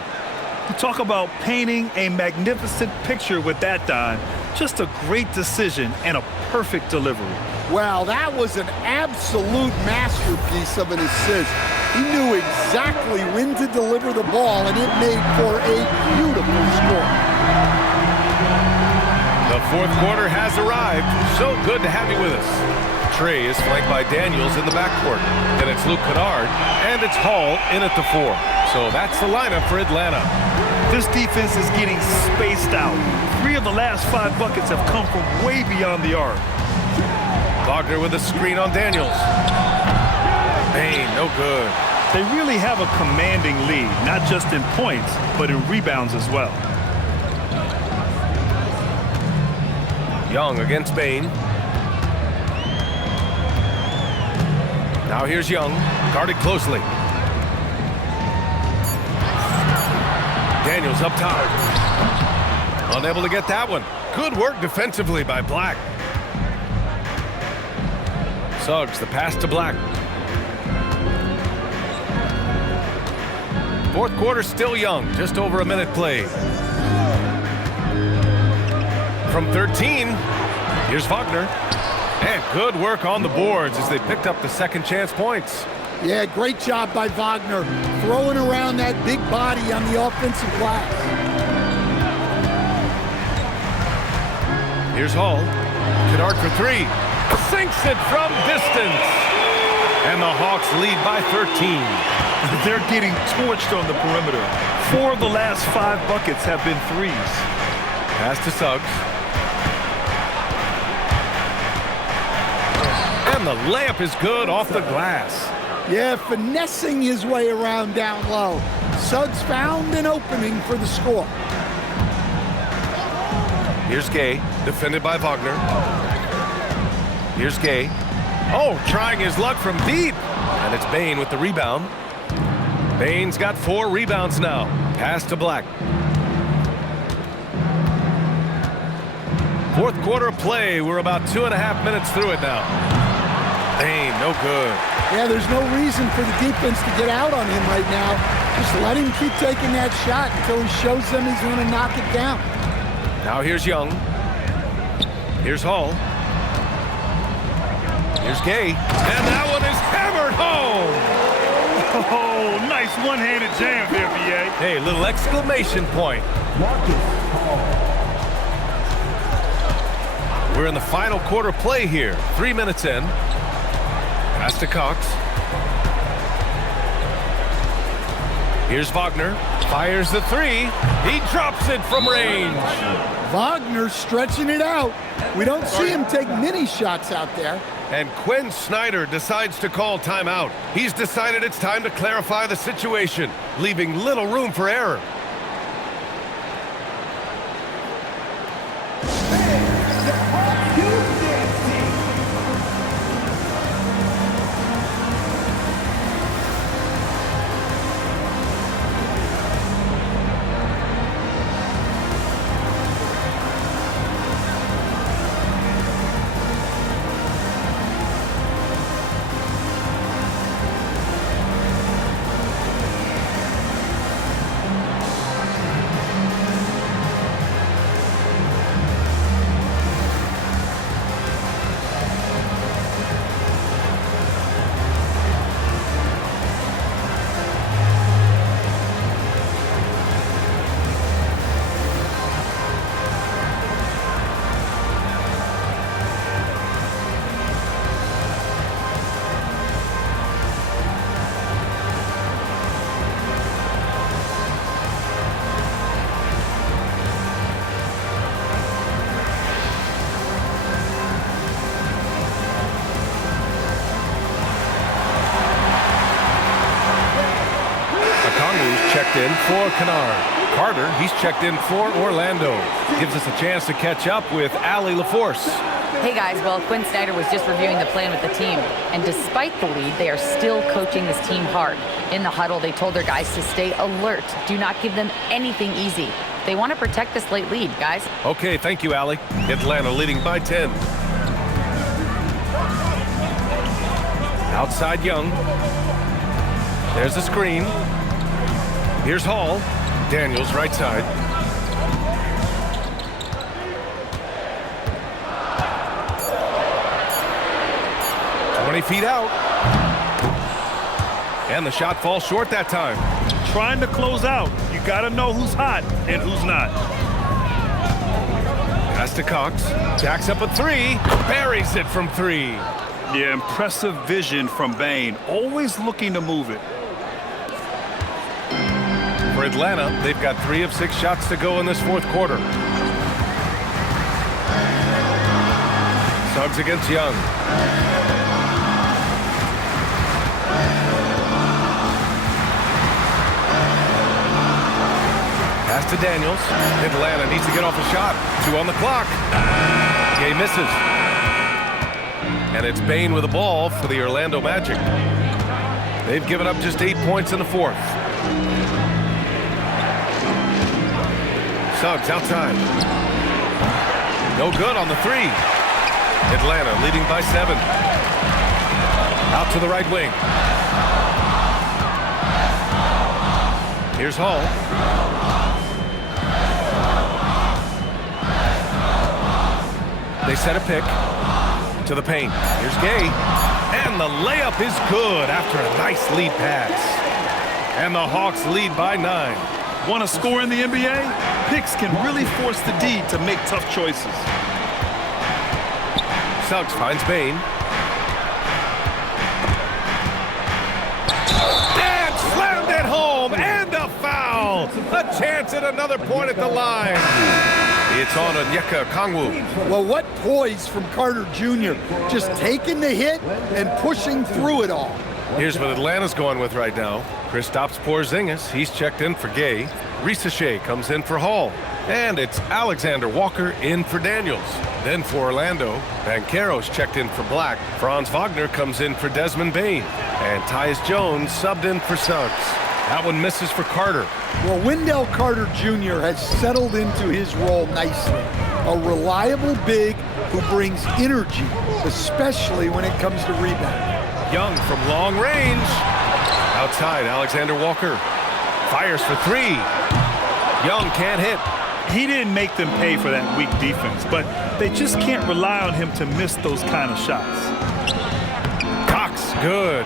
You talk about painting a magnificent picture with that, Don. Just a great decision and a perfect delivery. Well, that was an absolute masterpiece of an assist. He knew exactly when to deliver the ball, and it made for a beautiful score. The fourth quarter has arrived. So good to have you with us. Trey is flanked by Daniels in the backcourt. Then it's Luke Kennard, and it's Hall in at the 4. So that's the lineup for Atlanta. This defense is getting spaced out. 3 of the last 5 buckets have come from way beyond the arc. Wagner with a screen on Daniels. Bain, no good. They really have a commanding lead, not just in points, but in rebounds as well. Young against Bain. Now here's Young, guarded closely. Daniels up top. Unable to get that one. Good work defensively by Black. Suggs, the pass to Black. Fourth quarter still Young, just over a minute played. From 13, here's Wagner. And good work on the boards as they picked up the second chance points. Yeah, great job by Wagner, throwing around that big body on the offensive glass. Here's Hall. Kennard for 3. Sinks it from distance. And the Hawks lead by 13. They're getting torched on the perimeter. 4 of the last 5 buckets have been threes. Pass to Suggs. And the layup is good off the glass. Yeah, finessing his way around down low. Suggs found an opening for the score. Here's Gay, defended by Wagner. Here's Gay. Oh, trying his luck from deep. And it's Bain with the rebound. Bain's got 4 rebounds now. Pass to Black. Fourth quarter of play. We're about 2.5 minutes through it now. Bain, no good. Yeah, there's no reason for the defense to get out on him right now. Just let him keep taking that shot until he shows them he's going to knock it down. Now here's Young. Here's Hall. Here's Gay. And that one is hammered home. Oh, nice one-handed jam there, B.A. Hey, little exclamation point. We're in the final quarter play here. 3 minutes in. Pass to Cox. Here's Wagner. Fires the 3. He drops it from range. Wagner stretching it out. We don't see him take many shots out there. And Quinn Snyder decides to call timeout. He's decided it's time to clarify the situation, leaving little room for error. Checked in for Kennard. Carter, he's checked in for Orlando. Gives us a chance to catch up with Allie LaForce. Hey guys, well, Quinn Snyder was just reviewing the plan with the team, and despite the lead, they are still coaching this team hard. In the huddle, they told their guys to stay alert. Do not give them anything easy. They want to protect this late lead, guys. Okay, thank you, Allie. Atlanta leading by 10. Outside Young. There's the screen. Here's Hall. Daniels, right side. Feet out. And the shot falls short that time. Trying to close out. You got to know who's hot and who's not. Pass to Cox. Jacks up a three. Buries it from three. Yeah, impressive vision from Bane. Always looking to move it. For Atlanta, they've got 3 of 6 shots to go in this fourth quarter. Suggs against Young. Pass to Daniels. Atlanta needs to get off a shot. 2 on the clock. Gay misses. And it's Bane with the ball for the Orlando Magic. They've given up just 8 points in the fourth. Suggs outside. No good on the 3. Atlanta leading by 7. Out to the right wing. Here's Hall. They set a pick to the paint. Here's Gay. And the layup is good after a nice lead pass. And the Hawks lead by 9. Want to score in the NBA? Picks can really force the D to make tough choices. Suggs finds Bane. And slammed it home. And a foul. A chance at another point at the line. It's on Onyeka Okongwu. Well, what poise from Carter Jr. Just taking the hit and pushing through it all. Here's what Atlanta's going with right now. Kristaps Porzingis, he's checked in for Gay. Risacher comes in for Hall. And it's Alexander Walker in for Daniels. Then for Orlando, Banchero's checked in for Black. Franz Wagner comes in for Desmond Bane. And Tyus Jones subbed in for Suggs. That one misses for Carter. Well, Wendell Carter Jr. has settled into his role nicely. A reliable big who brings energy, especially when it comes to rebounding. Young from long range. Outside, Alexander Walker. Fires for 3. Young can't hit. He didn't make them pay for that weak defense, but they just can't rely on him to miss those kind of shots. Cox, good.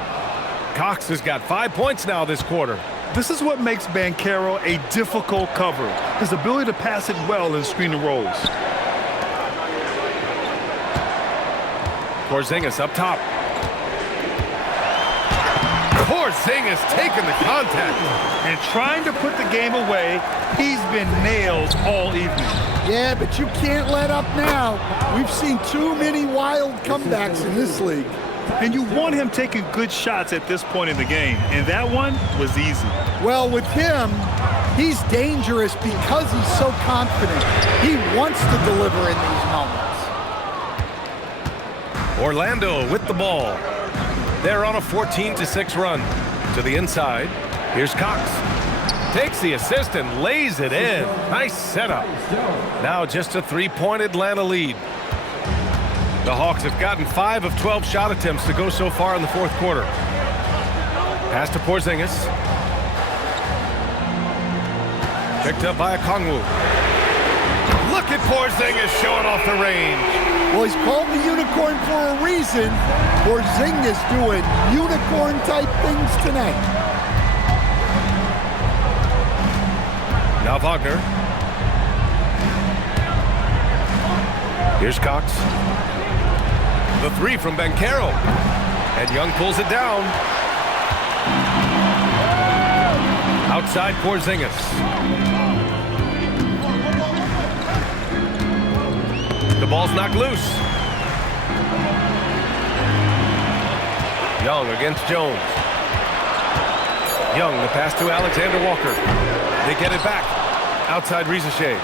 Cox has got 5 points now this quarter. This is what makes Banchero a difficult cover. His ability to pass it well in screen and rolls. Porzingis up top. Porzingis taking the contact. And trying to put the game away, he's been nailed all evening. Yeah, but you can't let up now. We've seen too many wild comebacks in this league. And you want him taking good shots at this point in the game. And that one was easy. Well, with him, he's dangerous because he's so confident. He wants to deliver in these moments. Orlando with the ball. They're on a 14-6 run. To the inside. Here's Cox. Takes the assist and lays it in. Nice setup. Now just a 3-point Atlanta lead. The Hawks have gotten 5 of 12 shot attempts to go so far in the fourth quarter. Pass to Porzingis. Picked up by Okongwu. Look at Porzingis showing off the range. Well, he's called the unicorn for a reason. Porzingis doing unicorn-type things tonight. Now Wagner. Here's Cox. The 3 from Banchero. And Young pulls it down. Outside Porzingis. The ball's knocked loose. Young against Jones. Young, the pass to Alexander Walker. They get it back. Outside Risacher.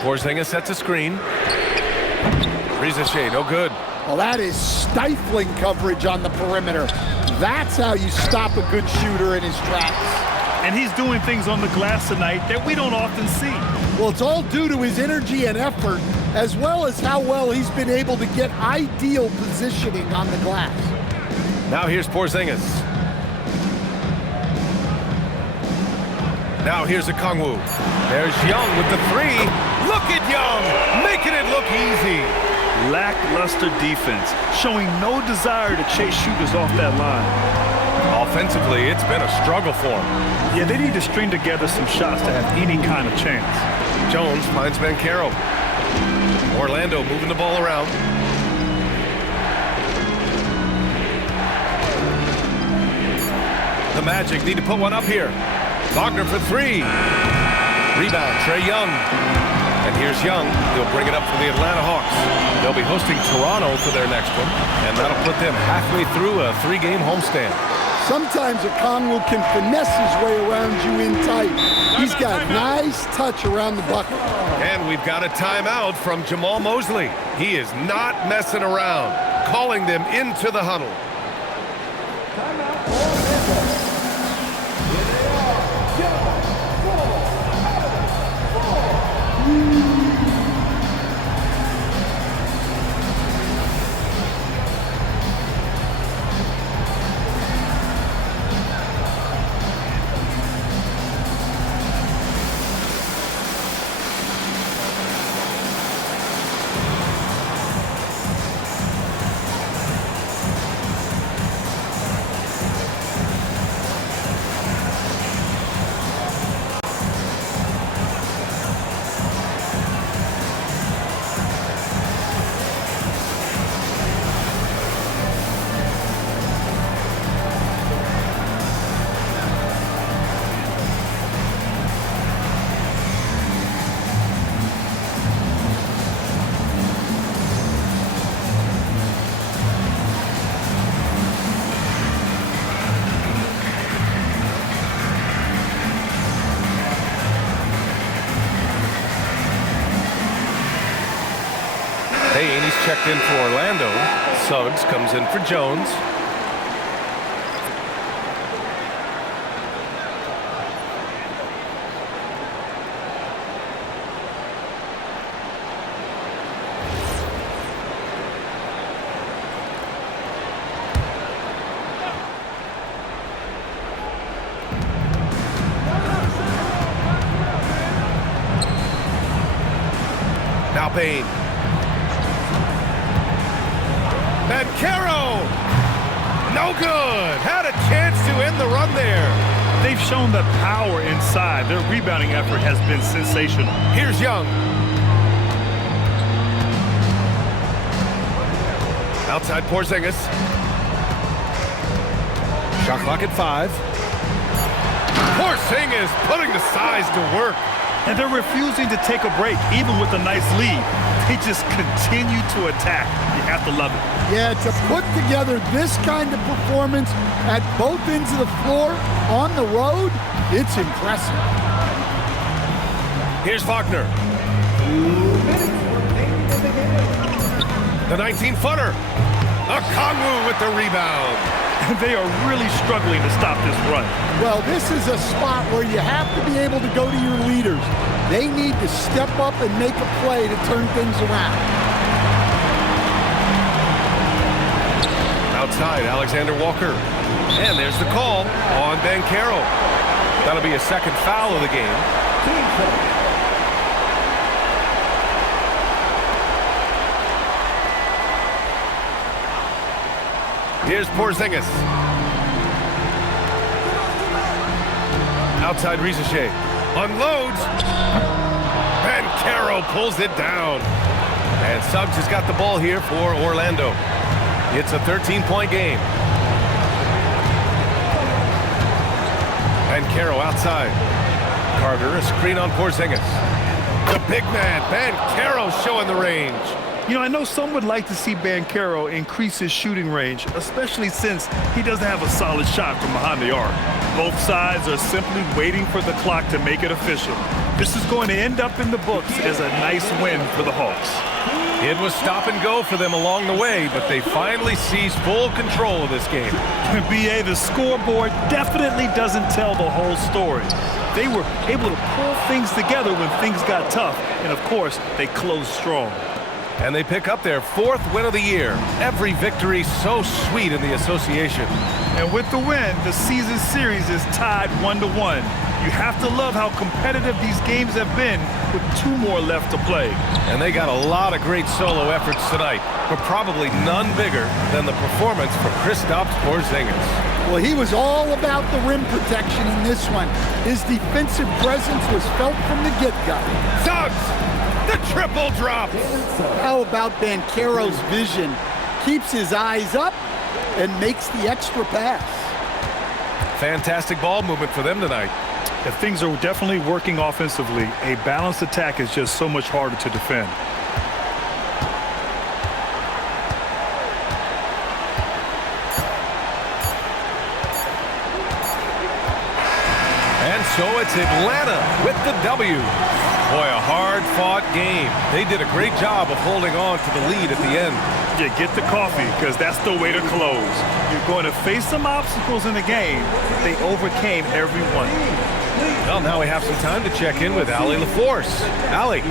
Porzingis sets a screen. Risacher, no good. Well, that is stifling coverage on the perimeter. That's how you stop a good shooter in his tracks. And he's doing things on the glass tonight that we don't often see. Well, it's all due to his energy and effort, as well as how well he's been able to get ideal positioning on the glass. Now here's Porzingis. Now here's Okongwu. There's Young with the three. Look at Young, making it look easy. Lackluster defense, showing no desire to chase shooters off that line. Offensively, it's been a struggle for them. Yeah, they need to string together some shots to have any kind of chance. Jones finds Banchero. Orlando moving the ball around. The Magic need to put one up here. Wagner for three. Rebound, Trae Young. And here's Young. He'll bring it up for the Atlanta Hawks. They'll be hosting Toronto for their next one, and that'll put them halfway through a 3-game homestand. Sometimes Okongwu can finesse his way around you in tight. He's got nice touch around the bucket. And we've got a timeout from Jamal Mosley. He is not messing around, calling them into the huddle. He's checked in for Orlando. Suggs comes in for Jones. Now Bane. Banchero! No good! Had a chance to end the run there. They've shown the power inside. Their rebounding effort has been sensational. Here's Young. Outside Porzingis. Shot clock at 5. Porzingis putting the size to work. And they're refusing to take a break, even with a nice lead. They just continue to attack. You have to love it. Yeah, to put together this kind of performance at both ends of the floor on the road, it's impressive. Here's Wagner. The 19-footer. Okongwu with the rebound. They are really struggling to stop this run. Well, this is a spot where you have to be able to go to your leaders. They need to step up and make a play to turn things around. Outside, Alexander Walker. And there's the call on Banchero. That'll be a second foul of the game. Here's Porzingis. Outside Rizachet. Unloads. Banchero pulls it down. And Suggs has got the ball here for Orlando. It's a 13-point game. Banchero outside. Carter, a screen on Porzingis. The big man, Banchero, showing the range. You know, I know some would like to see Banchero increase his shooting range, especially since he doesn't have a solid shot from behind the arc. Both sides are simply waiting for the clock to make it official. This is going to end up in the books as a nice win for the Hawks. It was stop and go for them along the way, but they finally seized full control of this game. BA, the scoreboard definitely doesn't tell the whole story. They were able to pull things together when things got tough, and of course, they closed strong. And they pick up their 4th win of the year. Every victory so sweet in the association. And with the win, the season series is tied 1-1. You have to love how competitive these games have been with 2 more left to play. And they got a lot of great solo efforts tonight, but probably none bigger than the performance from Kristaps Porzingis. Well, he was all about the rim protection in this one. His defensive presence was felt from the get-go. Suggs, the triple drop. How about Banchero's vision? Keeps his eyes up and makes the extra pass. Fantastic ball movement for them tonight. If things are definitely working offensively, a balanced attack is just so much harder to defend. And so it's Atlanta with the W. Boy, a hard-fought game. They did a great job of holding on to the lead at the end. Yeah, get the coffee, because that's the way to close. You're going to face some obstacles in the game. They overcame every one. Well, now we have some time to check in with Allie LaForce. Allie.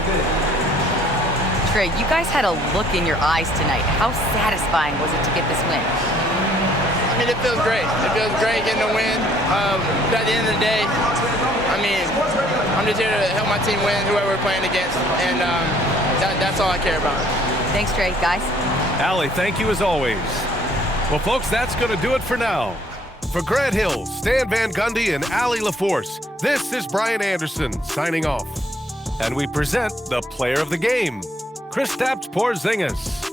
Trey, you guys had a look in your eyes tonight. How satisfying was it to get this win? I mean, it feels great. It feels great getting a win. But at the end of the day, I mean, I'm just here to help my team win, whoever we're playing against, and that's all I care about. Thanks, Trey. Guys? Allie, thank you as always. Well, folks, that's going to do it for now. For Grant Hill, Stan Van Gundy, and Allie LaForce, this is Brian Anderson signing off. And we present the player of the game, Kristaps Porzingis.